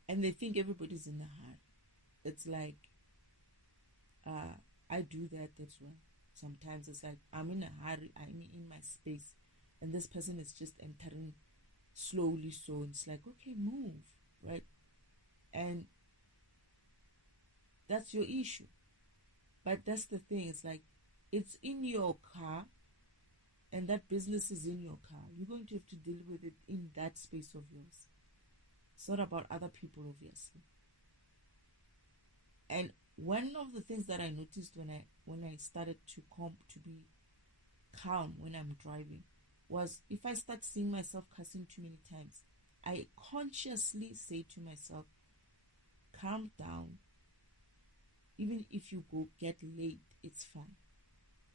And they think everybody's in a hurry. It's like, I do that as well. Sometimes it's like, I'm in a hurry, I'm in my space, and this person is just entering slowly, so it's like, okay, move, right? And that's your issue. But that's the thing, it's like, it's in your car, and that business is in your car. You're going to have to deal with it in that space of yours. It's not about other people, obviously. And one of the things that I noticed when I started to be calm when I'm driving was if I start seeing myself cussing too many times, I consciously say to myself, calm down. Even if you get late, it's fine.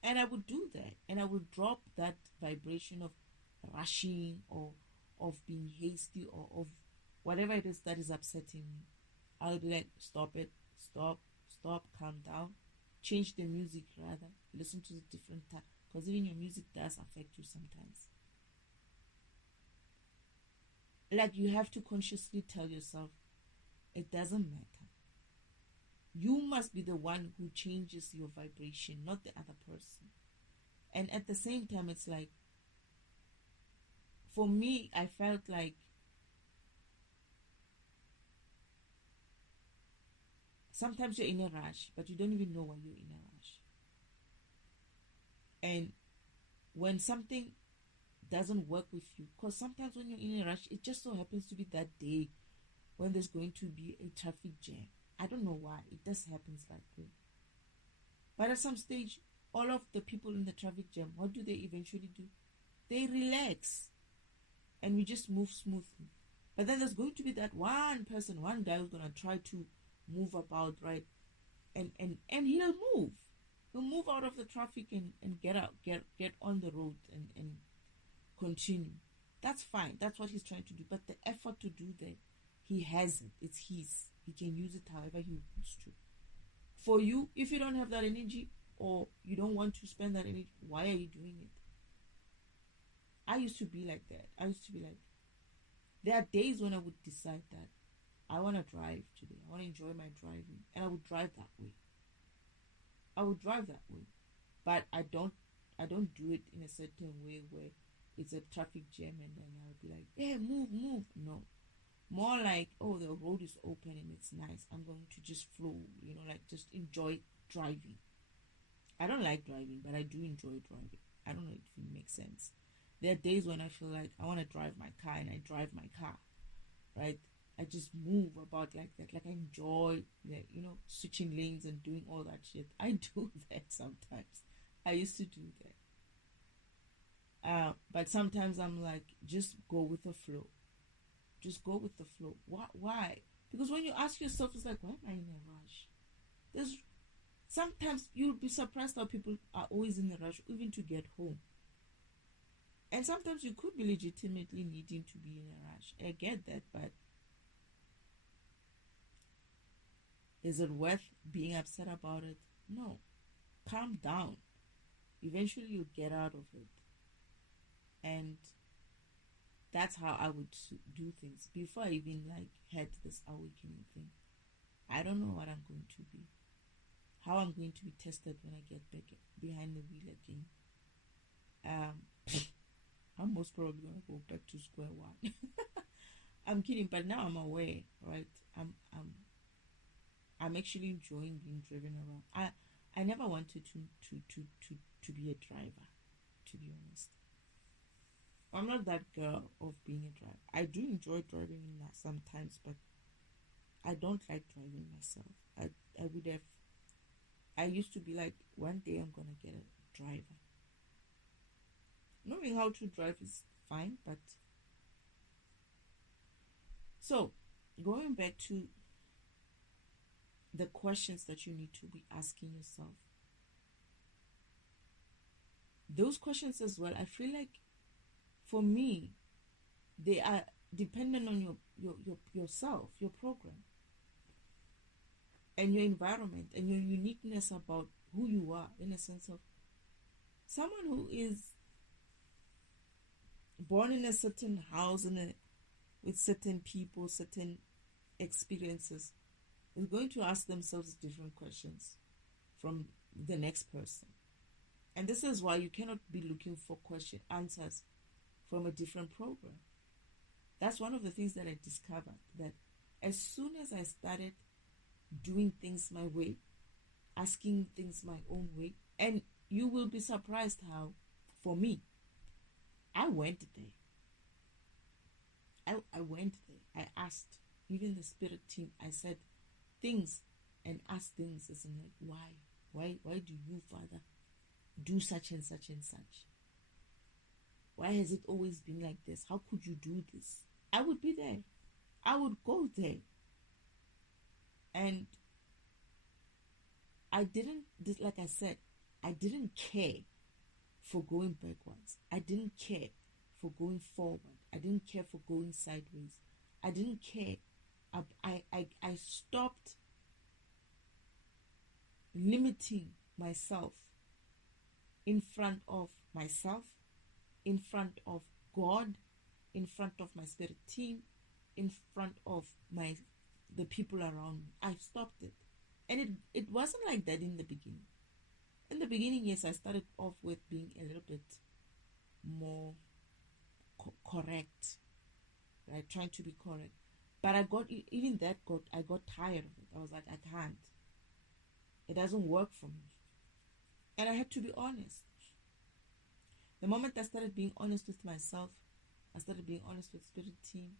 And I would do that, and I would drop that vibration of rushing or of being hasty or of whatever it is that is upsetting me. I'll be like, stop it, stop, calm down, change the music rather, listen to the different type, because even your music does affect you sometimes. Like, you have to consciously tell yourself, it doesn't matter. You must be the one who changes your vibration, not the other person. And at the same time, it's like, for me, I felt like sometimes you're in a rush, but you don't even know why you're in a rush. And when something doesn't work with you, because sometimes when you're in a rush, it just so happens to be that day when there's going to be a traffic jam. I don't know why. It just happens like that. But at some stage, all of the people in the traffic jam, what do they eventually do? They relax. And we just move smoothly. But then there's going to be that one person, one guy who's going to try to move about, right? And he'll move. He'll move out of the traffic and get on the road and continue. That's fine. That's what he's trying to do. But the effort to do that, he has it. It's his. He can use it however he wants to. For you, if you don't have that energy or you don't want to spend that energy, why are you doing it? I used to be like that. There are days when I would decide that I want to drive today. I want to enjoy my driving. And I would drive that way. But I don't do it in a certain way where it's a traffic jam and then I'll be like, hey, move. No. More like, oh, the road is open and it's nice. I'm going to just flow, like just enjoy driving. I don't like driving, but I do enjoy driving. I don't know if it makes sense. There are days when I feel like I want to drive my car and I drive my car, right? I just move about like that. Like I enjoy, switching lanes and doing all that shit. I do that sometimes. I used to do that. But sometimes I'm like, just go with the flow. Just go with the flow. Why? Because when you ask yourself, it's like, why am I in a rush? Sometimes you'll be surprised how people are always in a rush, even to get home. And sometimes you could be legitimately needing to be in a rush. I get that, but is it worth being upset about it? No. Calm down. Eventually you'll get out of it. And that's how I would do things before I even like had this awakening thing. I don't know what I'm going to be, how I'm going to be tested when I get back behind the wheel again. I'm most probably gonna go back to square one. I'm kidding, but now I'm aware, right? I'm actually enjoying being driven around. I never wanted to be a driver, to be honest. I'm not that girl of being a driver. I do enjoy driving sometimes, but I don't like driving myself. I would have. I used to be like, one day I'm gonna get a driver. Knowing how to drive is fine, but so going back to the questions that you need to be asking yourself. Those questions as well, I feel like for me, they are dependent on yourself, your program, and your environment and your uniqueness about who you are, in a sense of someone who is born in a certain house with certain people, certain experiences, is going to ask themselves different questions from the next person. And this is why you cannot be looking for answers from a different program. That's one of the things that I discovered, that as soon as I started doing things my way, asking things my own way, and you will be surprised how, for me, I went there. I went there. I asked, even the spirit team, I said things and asked things as in like, why do you, Father, do such and such and such? Why has it always been like this? How could you do this? I would be there. I would go there. And I didn't, like I said, I didn't care for going backwards. I didn't care for going forward. I didn't care for going sideways. I didn't care. I stopped limiting myself in front of myself, in front of God, in front of my spirit team, in front of the people around me. I stopped it. And it wasn't like that in the beginning. In the beginning, yes, I started off with being a little bit more correct, right? Trying to be correct. But I got tired of it. I was like, I can't. It doesn't work for me. And I had to be honest. The moment I started being honest with myself, I started being honest with spirit team,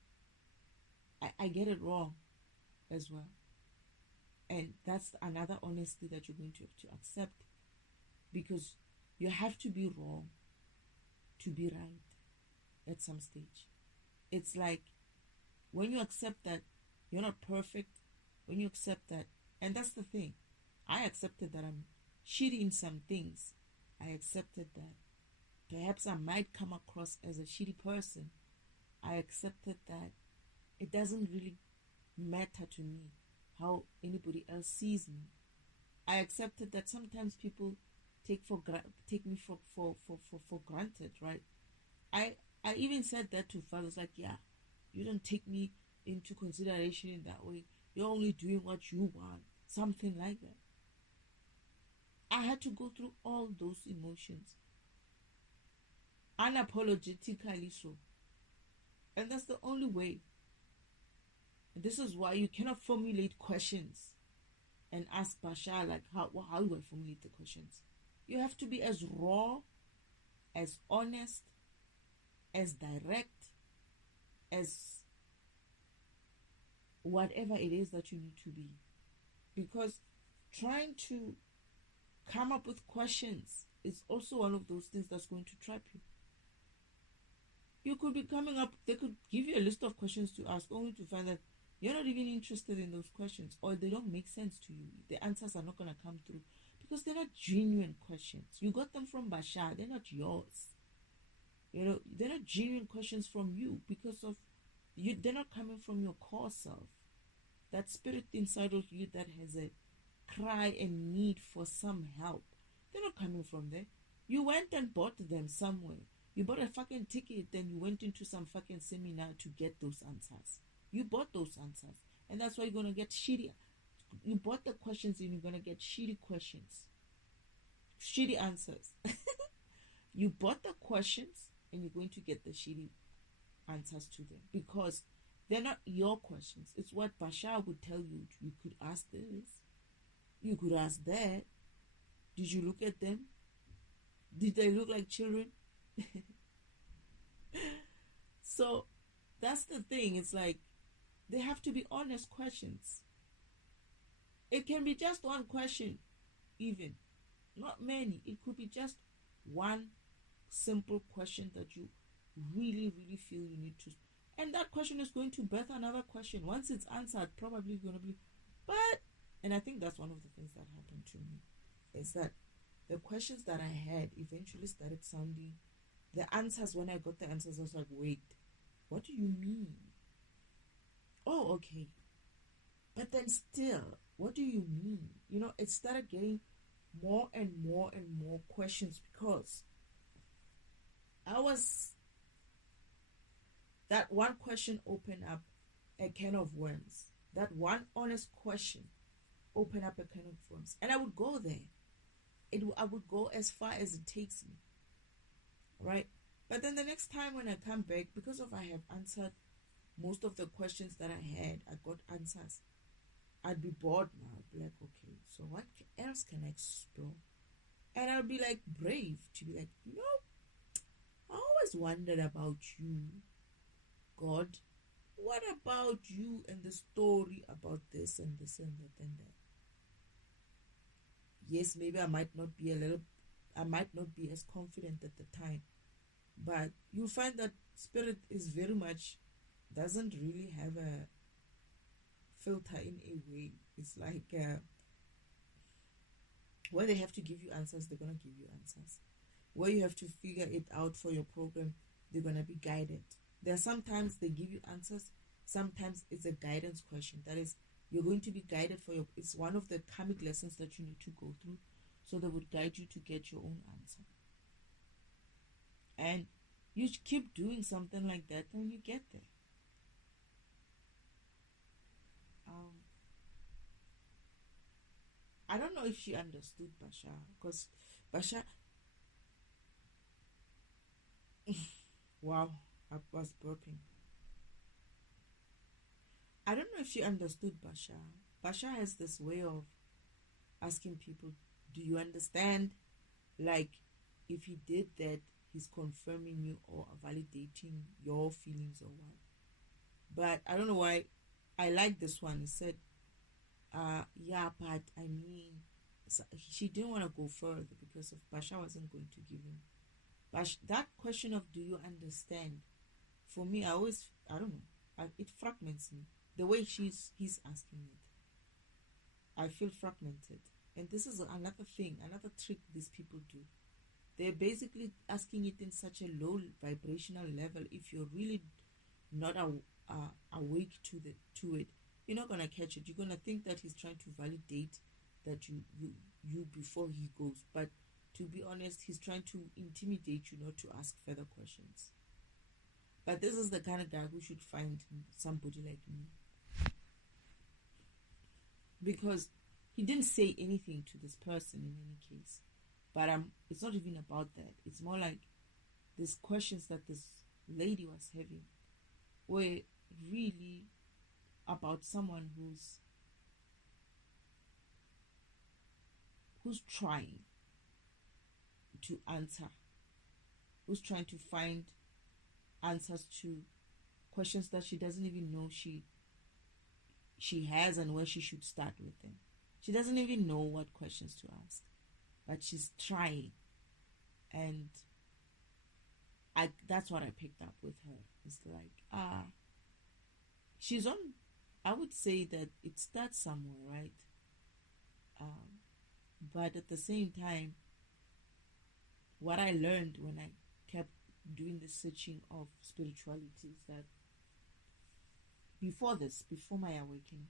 I get it wrong as well. And that's another honesty that you're going to have to accept, because you have to be wrong to be right at some stage. It's like when you accept that you're not perfect, when you accept that, and that's the thing, I accepted that I'm shitty in some things. I accepted that perhaps I might come across as a shitty person. I accepted that it doesn't really matter to me how anybody else sees me. I accepted that sometimes people take me for granted, right? I even said that to fathers, like, yeah, you don't take me into consideration in that way. You're only doing what you want, something like that. I had to go through all those emotions, unapologetically so. And that's the only way. And this is why you cannot formulate questions and ask Bashar, like, how do I formulate the questions? You have to be as raw, as honest, as direct, as whatever it is that you need to be. Because trying to come up with questions is also one of those things that's going to trap you. You could be coming up, they could give you a list of questions to ask, only to find that you're not even interested in those questions, or they don't make sense to you. The answers are not going to come through because they're not genuine questions. You got them from Bashar, they're not yours. You know, they're not genuine questions from you because of you. They're not coming from your core self, that spirit inside of you that has a cry and need for some help. They're not coming from there. You went and bought them somewhere. You bought a fucking ticket, then you went into some fucking seminar to get those answers. You bought those answers. And that's why you're going to get shitty. You bought the questions and you're going to get shitty questions. Shitty answers. You bought the questions and you're going to get the shitty answers to them. Because they're not your questions. It's what Bashar would tell you. You could ask this. You could ask that. Did you look at them? Did they look like children? So that's the thing. It's like they have to be honest questions. It can be just one question, even. Not many. It could be just one simple question that you really, really feel you need to. And that question is going to birth another question. Once it's answered, probably going to be, but, and I think that's one of the things that happened to me, is that the questions that I had eventually started sounding, the answers, when I got the answers, I was like, wait, what do you mean? Oh, okay. But then still, what do you mean? You know, it started getting more and more and more questions because that one question opened up a can of worms. That one honest question opened up a can of worms. And I would go there. I would go as far as it takes me. Right? But then the next time when I come back, because of I have answered most of the questions that I had, I got answers. I'd be bored now. I'd be like, okay, so what else can I explore? And I'll be like brave to be like, you know, I always wondered about you, God. What about you and the story about this and this and that and that? Yes, maybe I might not be as confident at the time, but you find that spirit is very much, doesn't really have a filter in a way. It's like where they have to give you answers, they're going to give you answers. Where you have to figure it out for your program, they're going to be guided. There are sometimes they give you answers, sometimes it's a guidance question. That is, you're going to be guided for it's one of the karmic lessons that you need to go through. So they would guide you to get your own answer. And you keep doing something like that and you get there. I don't know if she understood Bashar, because Bashar, wow, I was burping. I don't know if she understood Bashar. Bashar has this way of asking people, do you understand? Like, if he did that, he's confirming you or validating your feelings or what. But I don't know why I like this one. He said, yeah, but I mean, so she didn't want to go further because of Bashar wasn't going to give him. But that question of do you understand, for me, I don't know, it fragments me. The way he's asking it, I feel fragmented. And this is another thing, another trick these people do. They're basically asking it in such a low vibrational level. If you're really not awake to it, you're not gonna catch it. You're gonna think that he's trying to validate that you before he goes. But to be honest, he's trying to intimidate you not to ask further questions. But this is the kind of guy who should find somebody like me, because he didn't say anything to this person in any case. But it's not even about that. It's more like these questions that this lady was having were really about someone who's trying to answer, who's trying to find answers to questions that she doesn't even know she has and where she should start with them. She doesn't even know what questions to ask, but she's trying. And that's what I picked up with her. It's like, she's on, I would say that it starts somewhere, right? But at the same time, what I learned when I kept doing the searching of spirituality is that before my awakening,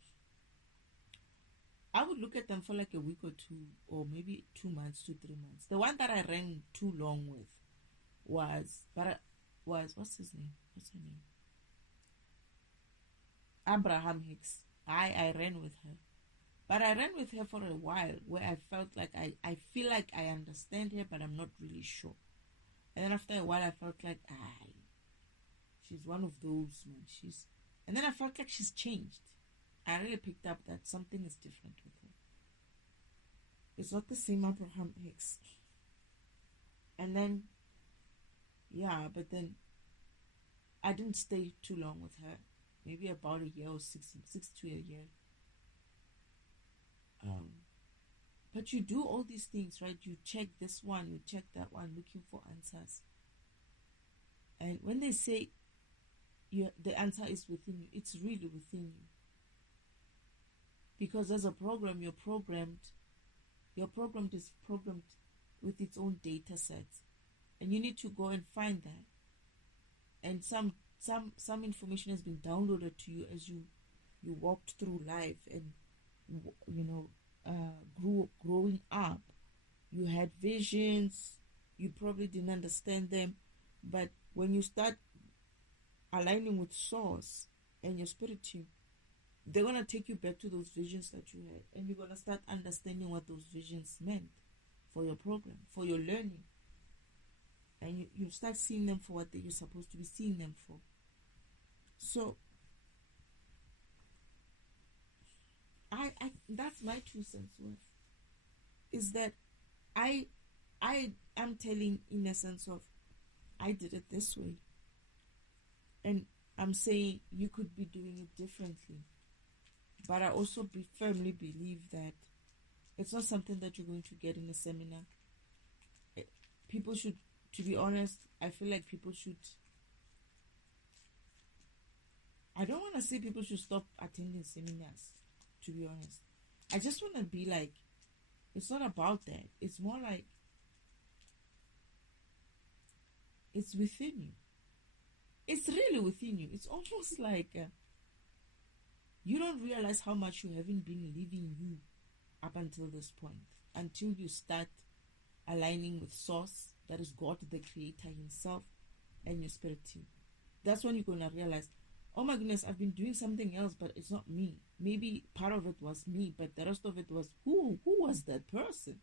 I would look at them for like a week or two, or maybe 2 months to 3 months. The one that I ran too long with was what's his name? What's her name? Abraham Hicks. I ran with her. But I ran with her for a while where I felt like I feel like I understand her, but I'm not really sure. And then after a while, I felt like, she's one of those, man. And then I felt like she's changed. I really picked up that something is different with her. It's not the same Abraham Hicks. And then, but then I didn't stay too long with her. Maybe about a year or six to a year. But you do all these things, right? You check this one, you check that one, looking for answers. And when they say the answer is within you, it's really within you. Because as a program, your program is programmed with its own data sets. And you need to go and find that. And some information has been downloaded to you as you walked through life and, growing up. You had visions, you probably didn't understand them, but when you start aligning with source and your spirit team, they're going to take you back to those visions that you had, and you're going to start understanding what those visions meant for your program, for your learning, and you start seeing them for what you're supposed to be seeing them for. So I that's my 2 cents worth, is that I am telling in a sense of I did it this way, and I'm saying you could be doing it differently. But I also firmly believe that it's not something that you're going to get in a seminar. People should, to be honest, I feel like people should, I don't want to say people should stop attending seminars, to be honest. I just want to be like, it's not about that. It's more like, it's within you. It's really within you. It's almost like you don't realize how much you haven't been living you up until this point, until you start aligning with source, that is God, the creator himself, and your spirit team. That's when you're going to realize, oh my goodness, I've been doing something else, but it's not me. Maybe part of it was me, but the rest of it was who was that person?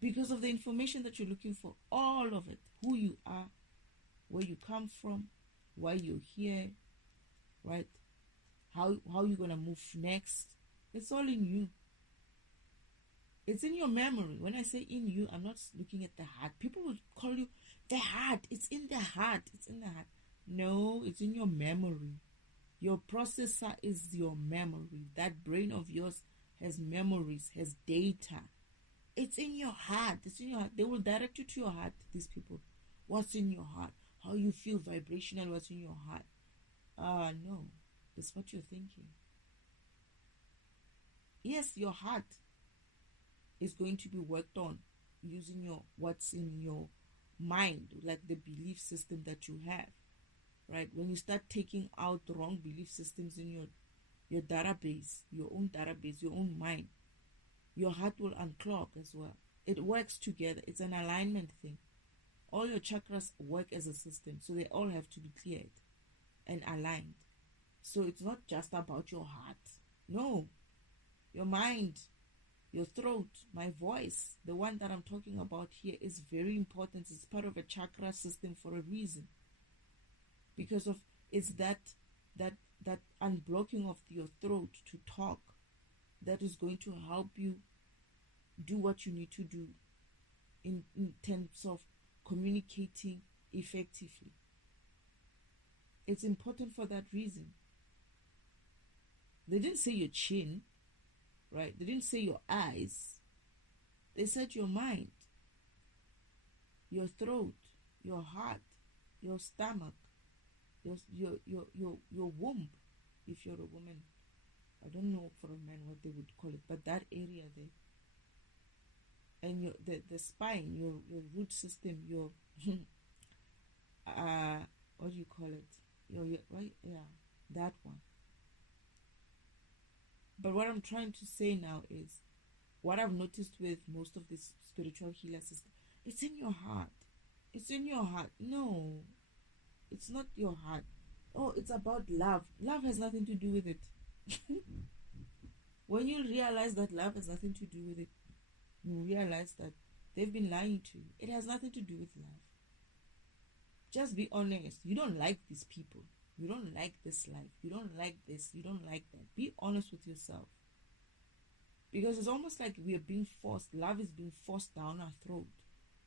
Because of the information that you're looking for, all of it, who you are, where you come from, why you're here, right? How you're going to move next. It's all in you. It's in your memory. When I say in you, I'm not looking at the heart. People would call you the heart. It's in the heart. It's in the heart. No, it's in your memory. Your processor is your memory. That brain of yours has memories, has data. It's in your heart. It's in your heart. They will direct you to your heart, these people. What's in your heart? How you feel vibrational, what's in your heart? No. That's what you're thinking. Yes, your heart is going to be worked on using what's in your mind, like the belief system that you have, right? When you start taking out wrong belief systems in your database, your own database, your own mind, your heart will unclog as well. It works together. It's an alignment thing. All your chakras work as a system, so they all have to be cleared and aligned. So it's not just about your heart. No. Your mind, your throat, my voice, the one that I'm talking about here, is very important. It's part of a chakra system for a reason. Because of it's that unblocking of your throat to talk that is going to help you do what you need to do in terms of communicating effectively. It's important for that reason. They didn't say your chin, right? They didn't say your eyes. They said your mind, your throat, your heart, your stomach, your womb, if you're a woman. I don't know for a man what they would call it, but that area there. And the spine, your root system, your what do you call it? Your right, yeah, that one. But what I'm trying to say now is, what I've noticed with most of this spiritual healer system, it's in your heart. It's in your heart. No, it's not your heart. Oh, it's about love. Love has nothing to do with it. When you realize that love has nothing to do with it, you realize that they've been lying to you. It has nothing to do with love. Just be honest. You don't like these people. You don't like this life. You don't like this. You don't like that. Be honest with yourself. Because it's almost like we are being forced. Love is being forced down our throat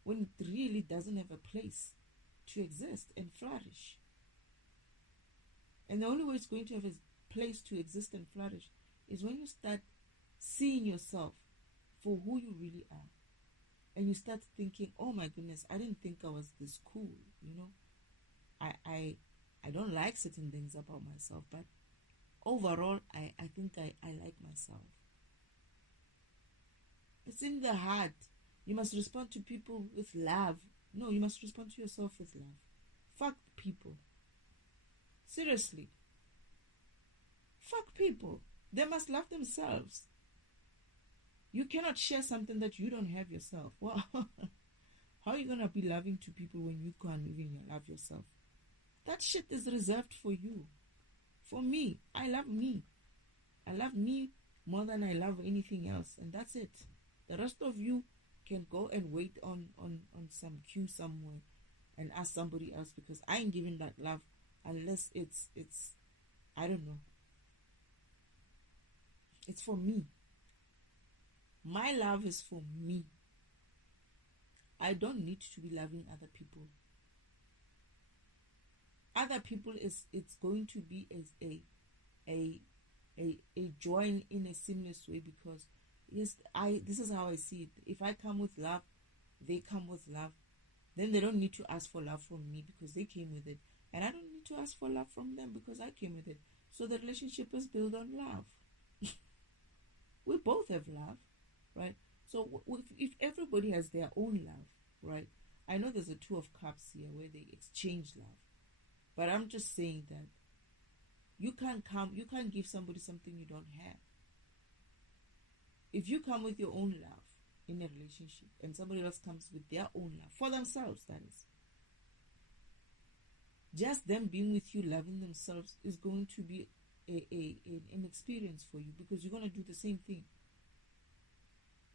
when it really doesn't have a place to exist and flourish. And the only way it's going to have a place to exist and flourish is when you start seeing yourself for who you really are. And you start thinking, oh my goodness, I didn't think I was this cool, you know. I don't like certain things about myself, but overall, I think I like myself. It's in the heart. You must respond to people with love. No, you must respond to yourself with love. Fuck people. Seriously. Fuck people. They must love themselves. You cannot share something that you don't have yourself. Well, how are you going to be loving to people when you can't even love yourself? That shit is reserved for you. For me, I love me. I love me more than I love anything else. And that's it. The rest of you can go and wait on some queue somewhere and ask somebody else, because I ain't giving that love unless it's I don't know. It's for me. My love is for me. I don't need to be loving other people. Other people it's going to be as a join in a seamless way, because yes, this is how I see it. If I come with love, they come with love. Then they don't need to ask for love from me because they came with it, and I don't need to ask for love from them because I came with it. So the relationship is built on love. We both have love, right? So if everybody has their own love, right? I know there's a Two of Cups here where they exchange love, but I'm just saying that you can't give somebody something you don't have. If you come with your own love in a relationship and somebody else comes with their own love for themselves, that is, just them being with you, loving themselves, is going to be an experience for you, because you're going to do the same thing.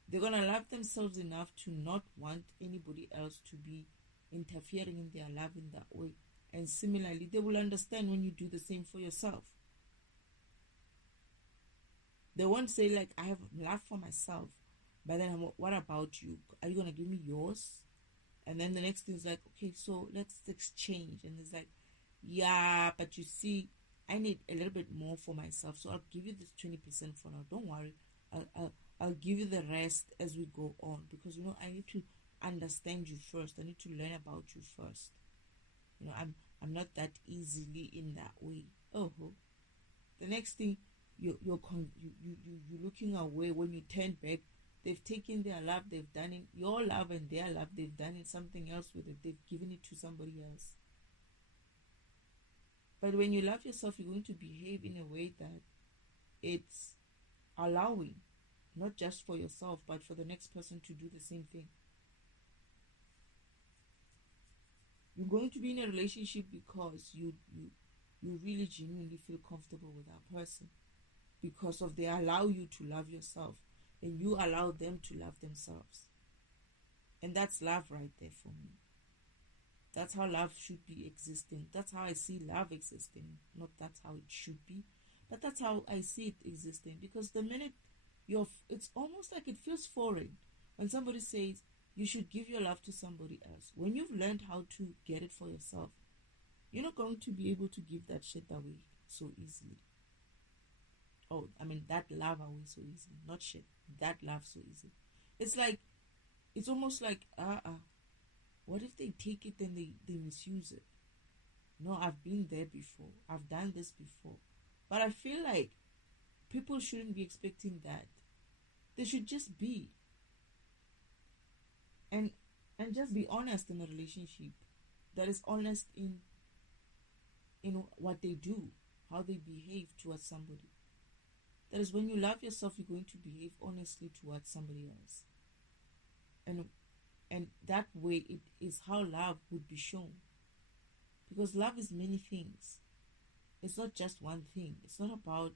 They're going to love themselves enough to not want anybody else to be interfering in their love in that way. And similarly, they will understand when you do the same for yourself. They won't say, like, I have love for myself, but then what about you? Are you going to give me yours? And then the next thing is like, okay, so let's exchange. And it's like, yeah, but you see, I need a little bit more for myself, so I'll give you this 20% for now. Don't worry. I'll give you the rest as we go on, because, you know, I need to understand you first. I need to learn about you first. You know, I'm not that easily in that way. Oh, the next thing, you're looking away. When you turn back, they've taken their love, they've done it, your love and their love, they've done it something else with it. They've given it to somebody else. But when you love yourself, you're going to behave in a way that it's allowing, not just for yourself, but for the next person to do the same thing. You're going to be in a relationship because you really genuinely feel comfortable with that person, because of they allow you to love yourself and you allow them to love themselves. And that's love right there for me. That's how love should be existing. That's how I see love existing. Not that's how it should be, but that's how I see it existing. Because the minute it's almost like it feels foreign when somebody says you should give your love to somebody else. When you've learned how to get it for yourself, you're not going to be able to give that shit away so easily. Oh, I mean, that love away so easily. Not shit. That love so easily. It's almost like, what if they take it and they misuse it? No, I've been there before. I've done this before. But I feel like people shouldn't be expecting that. They should just be. And just be honest in a relationship. That is honest in what they do, how they behave towards somebody. That is, when you love yourself, you're going to behave honestly towards somebody else. And And that way, it is how love would be shown. Because love is many things. It's not just one thing. It's not about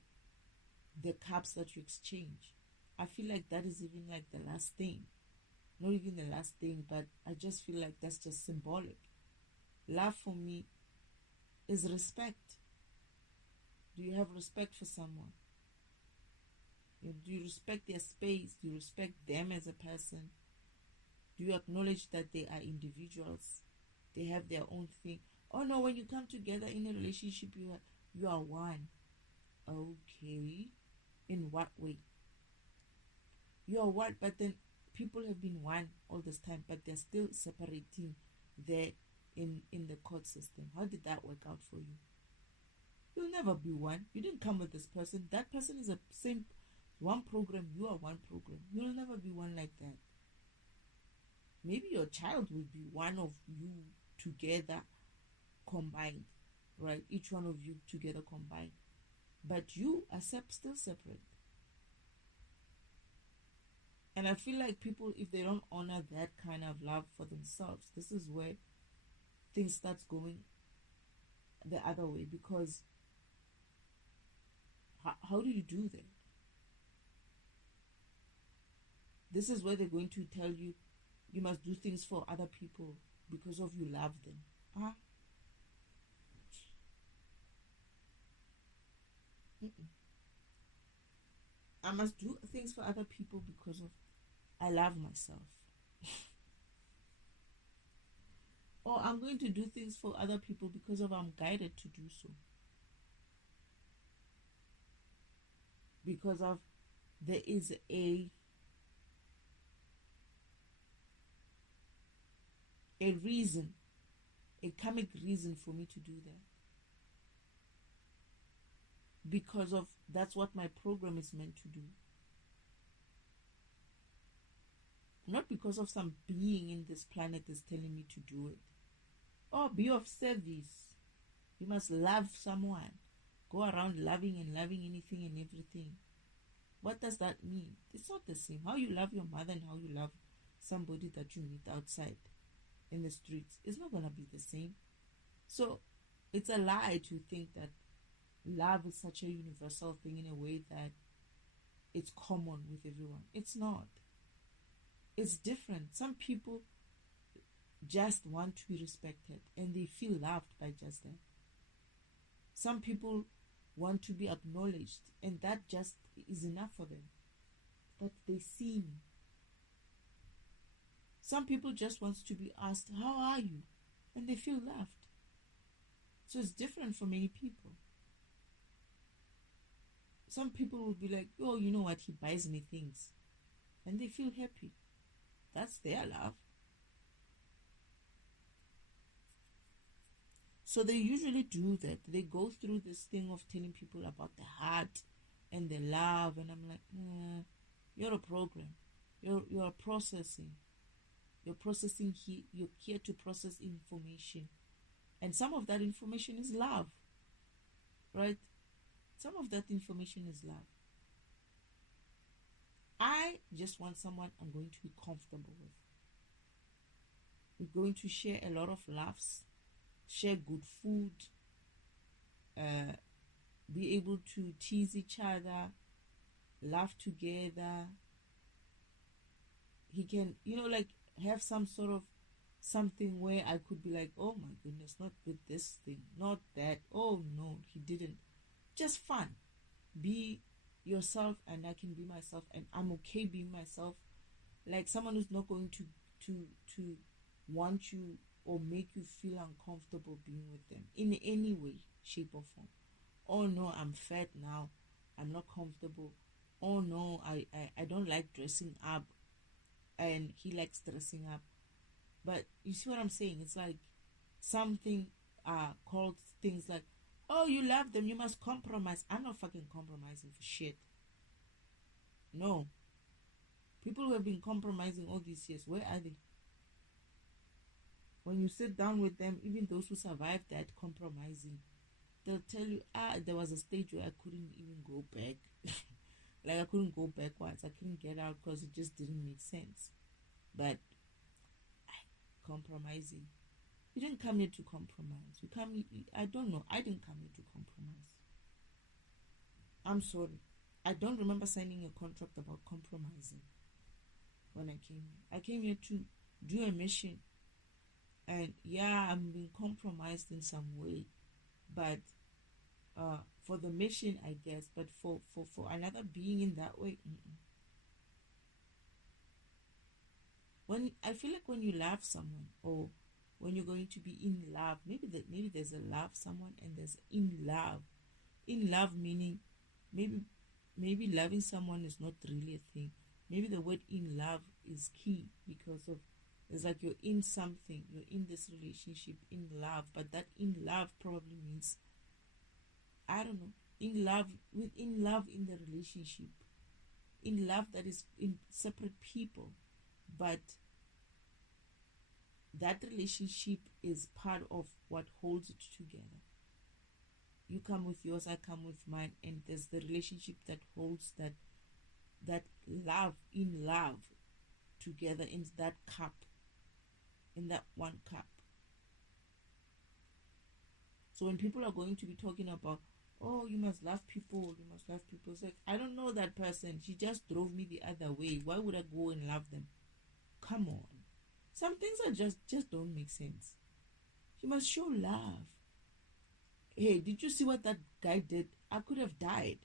the cups that you exchange. I feel like that is even like the last thing. Not even the last thing, but I just feel like that's just symbolic. Love for me is respect. Do you have respect for someone? Do you respect their space? Do you respect them as a person? Do you acknowledge that they are individuals? They have their own thing. Oh no, when you come together in a relationship, you are one. Okay. In what way? You are one, but then people have been one all this time, but they're still separating there in the court system. How did that work out for you? You'll never be one. You didn't come with this person. That person is a same one program. You are one program. You'll never be one like that. Maybe your child will be one of you together combined, right? Each one of you together combined. But you are still separate. And I feel like people, if they don't honor that kind of love for themselves, this is where things starts going the other way. Because how do you do that? This is where they're going to tell you, you must do things for other people because of you love them. I must do things for other people because of I love myself. Or I'm going to do things for other people because of I'm guided to do so. Because of there is a reason, a karmic reason for me to do that. Because of that's what my program is meant to do. Not because of some being in this planet is telling me to do it. Oh, be of service. You must love someone. Go around loving and loving anything and everything. What does that mean? It's not the same. How you love your mother and how you love somebody that you meet outside in the streets, it's not going to be the same. So it's a lie to think that love is such a universal thing in a way that it's common with everyone. It's not. It's different. Some people just want to be respected and they feel loved by just that. Some people want to be acknowledged and that just is enough for them. That they see me. Some people just want to be asked, how are you? And they feel loved. So it's different for many people. Some people will be like, oh, you know what? He buys me things. And they feel happy. That's their love. So they usually do that. They go through this thing of telling people about the heart and the love. And I'm like, you're a program. You're processing. You're processing here. You're here to process information. And some of that information is love. Right? Some of that information is love. I just want someone I'm going to be comfortable with. We're going to share a lot of laughs, share good food, be able to tease each other, laugh together. He can, like have some sort of something where I could be like, oh my goodness, not with this thing, not that. Oh no, he didn't. Just fun. Be yourself and I can be myself and I'm okay being myself. Like someone who's not going to want you or make you feel uncomfortable being with them in any way, shape or form. Oh no, I'm fat now. I'm not comfortable. Oh no, I don't like dressing up. And he likes dressing up. But you see what I'm saying? It's like something called things like, oh, you love them, you must compromise. I'm not fucking compromising for shit. No. People who have been compromising all these years, where are they? When you sit down with them, even those who survived that compromising, they'll tell you, there was a stage where I couldn't even go back. Like I couldn't go backwards. I couldn't get out because it just didn't make sense. But compromising. You didn't come here to compromise. I don't know. I didn't come here to compromise. I'm sorry. I don't remember signing a contract about compromising when I came here. I came here to do a mission. And yeah, I'm being compromised in some way. But for the mission, I guess. But for another being in that way, When I feel like when you love someone, or when you're going to be in love, maybe there's a love someone and there's in love. In love meaning maybe loving someone is not really a thing. Maybe the word in love is key because of it's like you're in something, you're in this relationship in love, but that in love probably means, I don't know, in love in the relationship, in love that is in separate people, but that relationship is part of what holds it together. You come with yours, I come with mine, and there's the relationship that holds that love in love together in that cup, in that one cup. So when people are going to be talking about, oh, you must love people, it's like, I don't know that person. She just drove me the other way. Why would I go and love them? Come on. Some things are just don't make sense. You must show love. Hey, did you see what that guy did? I could have died.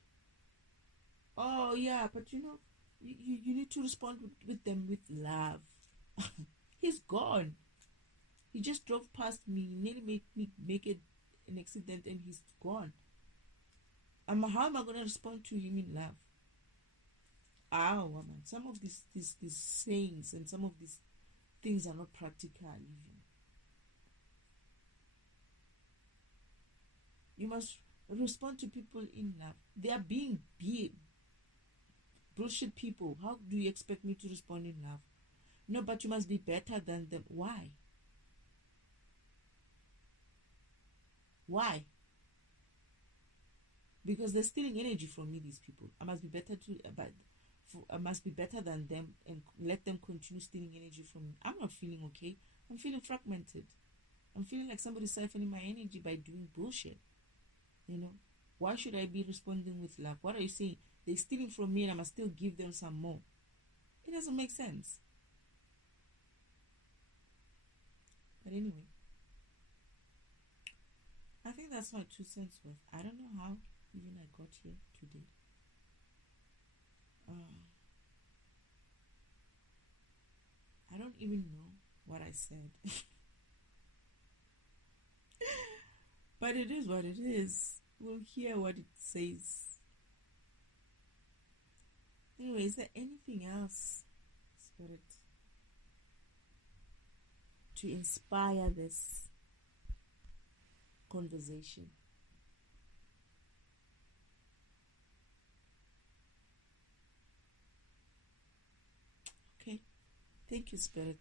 Oh yeah, but you need to respond with them with love. He's gone. He just drove past me, nearly made me make it an accident, and he's gone. How am I going to respond to him in love? Man. Some of these sayings and some of these things are not practical even. You must respond to people in love. They are being bullshit people. How do you expect me to respond in love? No, but you must be better than them. Why? Why? Because they're stealing energy from me, these people. I must be better I must be better than them and let them continue stealing energy from me. I'm not feeling okay. I'm feeling fragmented. I'm feeling like somebody's siphoning my energy by doing bullshit. Why should I be responding with love? What are you saying? They're stealing from me and I must still give them some more. It doesn't make sense. But anyway, I think that's my 2 cents worth. I don't know how even I got here today. I don't even know what I said. But it is what it is. We'll hear what it says. Anyway, is there anything else, Spirit, to inspire this conversation? Okay. Thank you, Spirit.